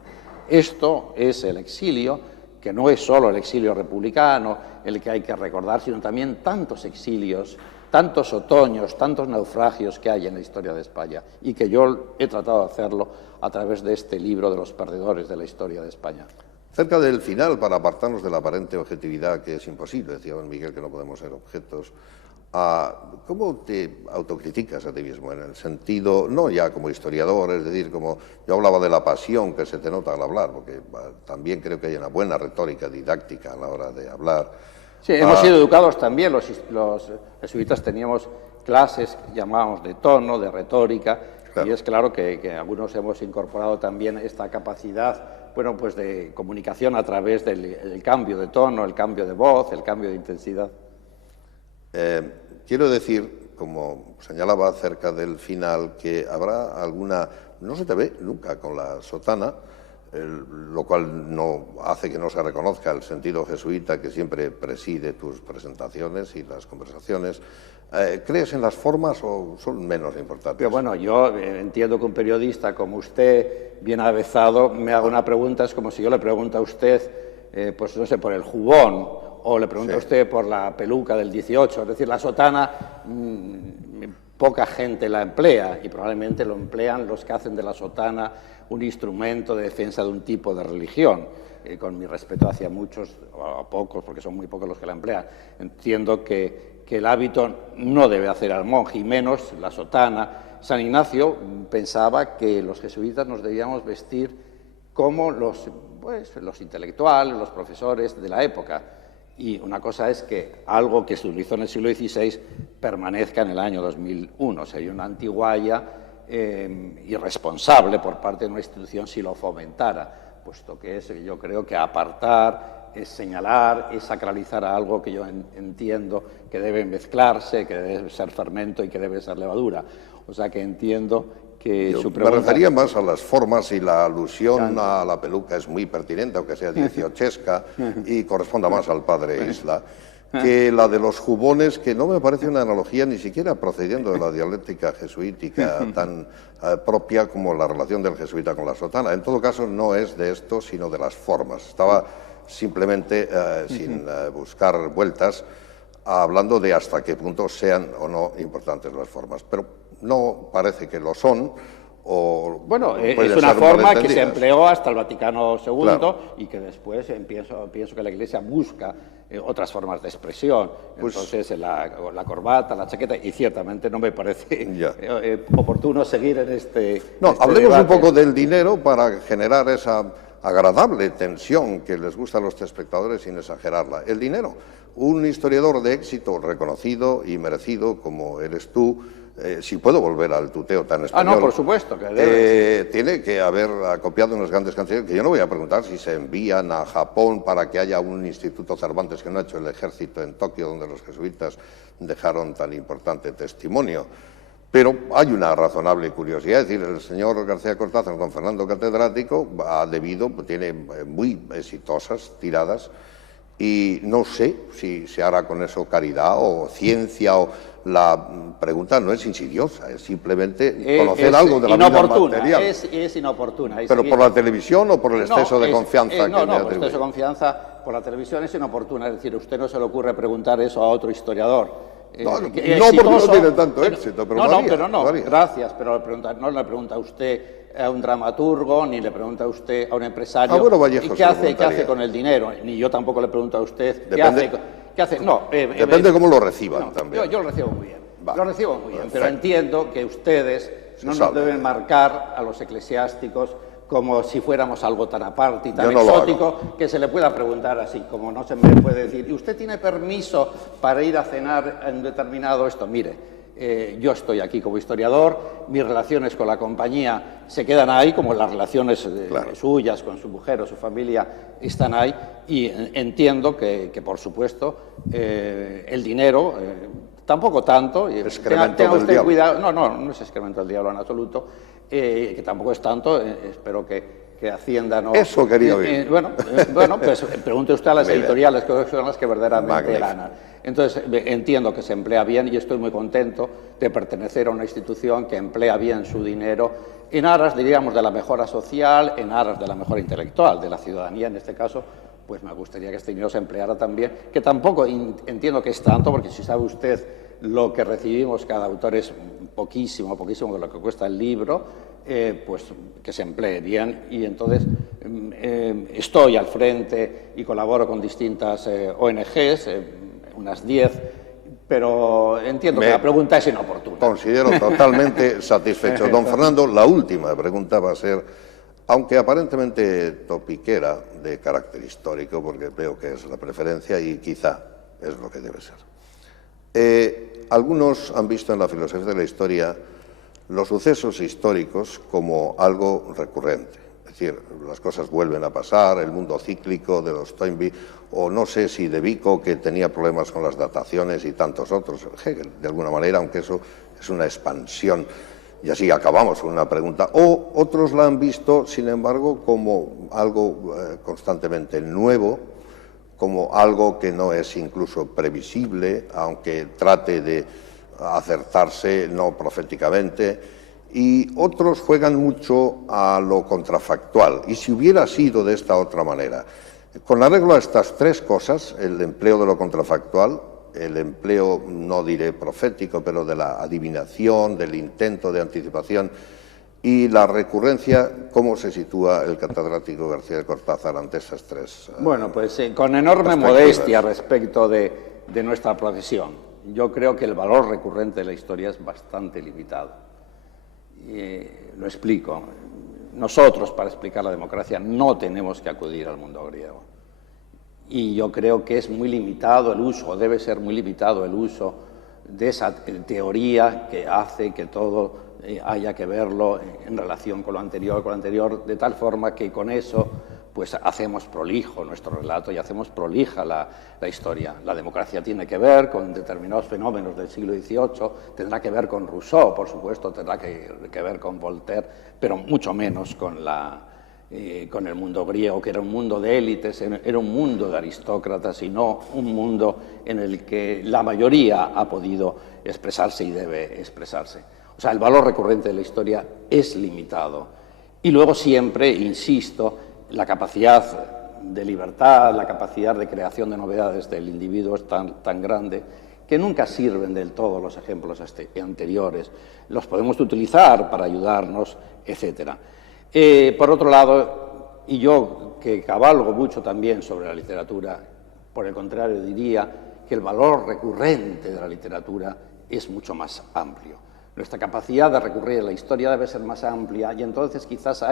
Esto es el exilio, que no es solo el exilio republicano el que hay que recordar, sino también tantos exilios, tantos otoños, tantos naufragios que hay en la historia de España, y que yo he tratado de hacerlo a través de este libro de los perdedores de la historia de España. Cerca del final, para apartarnos de la aparente objetividad, que es imposible, decía don Miguel, que no podemos ser objetos, ¿cómo te autocriticas a ti mismo? En el sentido, no ya como historiador, es decir, como yo hablaba de la pasión que se te nota al hablar, porque también creo que hay una buena retórica didáctica a la hora de hablar. Sí, hemos sido educados también, los jesuitas teníamos clases que llamábamos de tono, de retórica, claro. Y es claro que algunos hemos incorporado también esta capacidad, bueno, pues de comunicación a través del cambio de tono, el cambio de voz, el cambio de intensidad. Quiero decir, como señalaba acerca del final, que habrá alguna... No se te ve nunca con la sotana, lo cual no hace que no se reconozca el sentido jesuita que siempre preside tus presentaciones y las conversaciones. ¿Crees en las formas o son menos importantes? Pero bueno, yo entiendo que un periodista como usted, bien avezado, me haga una pregunta, es como si yo le pregunto a usted, pues no sé, por el jubón, o le pregunto a usted por la peluca del 18, es decir, la sotana poca gente la emplea, y probablemente lo emplean los que hacen de la sotana un instrumento de defensa de un tipo de religión, con mi respeto hacia muchos, o pocos, porque son muy pocos los que la emplean. Entiendo que el hábito no debe hacer al monje, y menos la sotana. San Ignacio pensaba que los jesuitas nos debíamos vestir como los intelectuales, los profesores de la época. Y una cosa es que algo que se utilizó en el siglo XVI permanezca en el año 2001. Sería una antigualla irresponsable por parte de una institución si lo fomentara, puesto que es, yo creo, que apartar es señalar, es sacralizar a algo que yo entiendo que debe mezclarse, que debe ser fermento y que debe ser levadura. O sea que entiendo que su pregunta... Me refería más a las formas, y la alusión a la peluca es muy pertinente, aunque sea dieciochesca, y corresponda más al padre Isla, que la de los jubones, que no me parece una analogía ni siquiera procediendo de la dialéctica jesuítica tan propia como la relación del jesuita con la sotana. En todo caso, no es de esto, sino de las formas. Estaba simplemente, sin buscar vueltas, hablando de hasta qué punto sean o no importantes las formas. Pero no parece que lo son. Bueno, es una forma que se empleó hasta el Vaticano II, claro, y que después pienso que la Iglesia busca otras formas de expresión. Pues, entonces, la corbata, la chaqueta, y ciertamente no me parece oportuno seguir en este... No, este hablemos debate. Un poco del dinero para generar esa agradable tensión que les gusta a los espectadores sin exagerarla. El dinero. Un historiador de éxito reconocido y merecido como eres tú, si puedo volver al tuteo tan español... no, por supuesto que debes. Tiene que haber acopiado unas grandes cantidades, que yo no voy a preguntar si se envían a Japón para que haya un instituto Cervantes que no ha hecho el ejército en Tokio, donde los jesuitas dejaron tan importante testimonio. Pero hay una razonable curiosidad, es decir, el señor García Cortázar, don Fernando catedrático, tiene muy exitosas tiradas, y no sé si se hará con eso caridad o ciencia, o la pregunta no es insidiosa, es simplemente conocer algo de la vida material. Es inoportuna. ¿Pero por la televisión o por el exceso de confianza que me atribuye? No, por el exceso de confianza por la televisión es inoportuna. Es decir, a usted no se le ocurre preguntar eso a otro historiador. No, porque no tiene tanto éxito, pero varía. Gracias, pero no le pregunta a usted a un dramaturgo, ni le pregunta a usted a un empresario. Vallejo, ¿qué hace con el dinero? Ni yo tampoco le pregunto a usted qué hace. No, depende cómo lo reciban también. Yo lo recibo muy bien. Lo recibo muy bien, pero entiendo que ustedes no nos deben marcar a los eclesiásticos como si fuéramos algo tan aparte y tan exótico que se le pueda preguntar así, como no se me puede decir, ¿y usted tiene permiso para ir a cenar en determinado esto? Mire, yo estoy aquí como historiador, mis relaciones con la compañía se quedan ahí, como las relaciones suyas con su mujer o su familia están ahí, y entiendo que por supuesto, el dinero... tampoco tanto, tenga usted cuidado, no es excremento del diablo en absoluto, que tampoco es tanto, espero que Hacienda no... Eso quería oír. Bueno, pues pregunte usted a las editoriales, que son las que verdaderamente ganan. Entonces, entiendo que se emplea bien y estoy muy contento de pertenecer a una institución que emplea bien su dinero en aras, diríamos, de la mejora social, en aras de la mejora intelectual, de la ciudadanía en este caso. Pues me gustaría que este dinero se empleara también, que tampoco entiendo que es tanto, porque si sabe usted lo que recibimos cada autor es poquísimo de lo que cuesta el libro, pues que se emplee bien. Y entonces estoy al frente y colaboro con distintas ONGs, unas 10, pero entiendo que la pregunta es inoportuna. Considero totalmente satisfecho. Don Fernando, la última pregunta va a ser, aunque aparentemente topiquera, de carácter histórico, porque veo que es la preferencia y quizá es lo que debe ser. Algunos han visto en la filosofía de la historia los sucesos históricos como algo recurrente. Es decir, las cosas vuelven a pasar, el mundo cíclico de los Toynbee, o no sé si de Vico, que tenía problemas con las dataciones, y tantos otros. Hegel, de alguna manera, aunque eso es una expansión. Y así acabamos con una pregunta. O otros la han visto, sin embargo, como algo constantemente nuevo, como algo que no es incluso previsible, aunque trate de acertarse no proféticamente. Y otros juegan mucho a lo contrafactual. Y si hubiera sido de esta otra manera, con arreglo a estas tres cosas, el empleo de lo contrafactual, el empleo, no diré profético, pero de la adivinación, del intento de anticipación, y la recurrencia, ¿cómo se sitúa el catedrático García de Cortázar ante esas tres? Bueno, pues con enorme modestia respecto de nuestra profesión. Yo creo que el valor recurrente de la historia es bastante limitado. Lo explico. Nosotros, para explicar la democracia, no tenemos que acudir al mundo griego. Y yo creo que es muy limitado el uso, debe ser muy limitado el uso de esa teoría que hace que todo haya que verlo en relación con lo anterior, de tal forma que con eso pues hacemos prolijo nuestro relato y hacemos prolija la historia. La democracia tiene que ver con determinados fenómenos del siglo XVIII, tendrá que ver con Rousseau, por supuesto, tendrá que ver con Voltaire, pero mucho menos con el mundo griego, que era un mundo de élites, era un mundo de aristócratas y no un mundo en el que la mayoría ha podido expresarse y debe expresarse. O sea, el valor recurrente de la historia es limitado. Y luego siempre, insisto, la capacidad de libertad, la capacidad de creación de novedades del individuo es tan grande que nunca sirven del todo los ejemplos anteriores. Los podemos utilizar para ayudarnos, etc. Por otro lado, y yo que cabalgo mucho también sobre la literatura, por el contrario diría que el valor recurrente de la literatura es mucho más amplio. Nuestra capacidad de recurrir a la historia debe ser más amplia y entonces quizás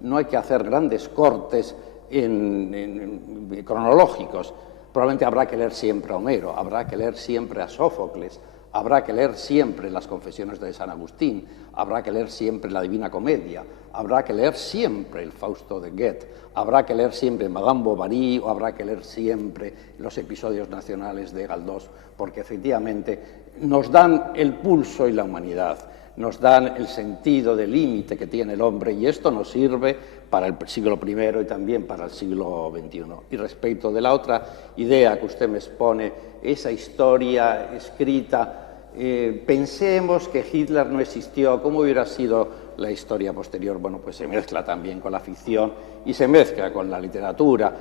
no hay que hacer grandes cortes cronológicos. Probablemente habrá que leer siempre a Homero, habrá que leer siempre a Sófocles, habrá que leer siempre las Confesiones de San Agustín, habrá que leer siempre la Divina Comedia, habrá que leer siempre el Fausto de Goethe, habrá que leer siempre Madame Bovary o habrá que leer siempre los episodios nacionales de Galdós, porque efectivamente nos dan el pulso y la humanidad, nos dan el sentido del límite que tiene el hombre y esto nos sirve para el siglo I y también para el siglo XXI. Y respecto de la otra idea que usted me expone, esa historia escrita, pensemos que Hitler no existió, ¿cómo hubiera sido la historia posterior? Bueno, pues se mezcla también con la ficción y se mezcla con la literatura.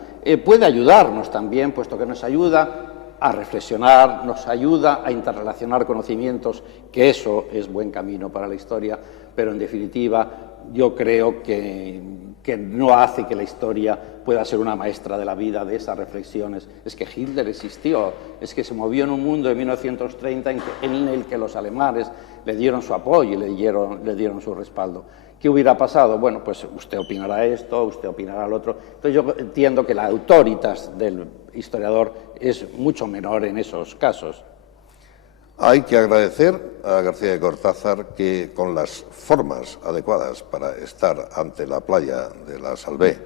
Puede ayudarnos también, puesto que nos ayuda a reflexionar, nos ayuda a interrelacionar conocimientos, que eso es buen camino para la historia, pero en definitiva yo creo que no hace que la historia pueda ser una maestra de la vida de esas reflexiones. Es que Hitler existió, es que se movió en un mundo de 1930 en el que los alemanes le dieron su apoyo y le dieron su respaldo. ¿Qué hubiera pasado? Bueno, pues usted opinará esto, usted opinará lo otro. Entonces yo entiendo que la autoritas del historiador es mucho menor en esos casos. Hay que agradecer a García de Cortázar que con las formas adecuadas para estar ante la playa de la Salvé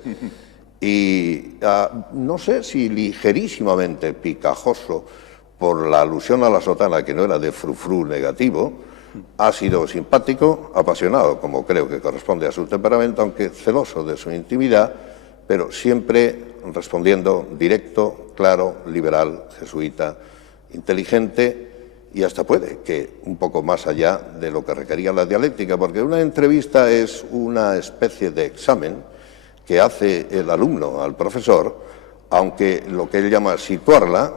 y no sé si ligerísimamente picajoso por la alusión a la sotana, que no era de frufru negativo, ha sido simpático, apasionado, como creo que corresponde a su temperamento, aunque celoso de su intimidad, pero siempre respondiendo directo, claro, liberal, jesuita, inteligente y hasta puede que un poco más allá de lo que requería la dialéctica, porque una entrevista es una especie de examen que hace el alumno al profesor, aunque lo que él llama situarla,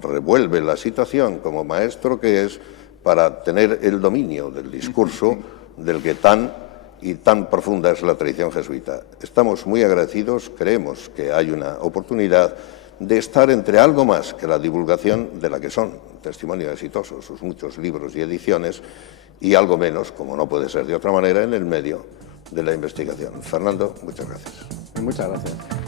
revuelve la situación como maestro que es para tener el dominio del discurso del que tan profunda es la tradición jesuita. Estamos muy agradecidos, creemos que hay una oportunidad de estar entre algo más que la divulgación de la que son testimonio exitoso, sus muchos libros y ediciones, y algo menos, como no puede ser de otra manera, en el medio de la investigación. Fernando, muchas gracias. Muchas gracias.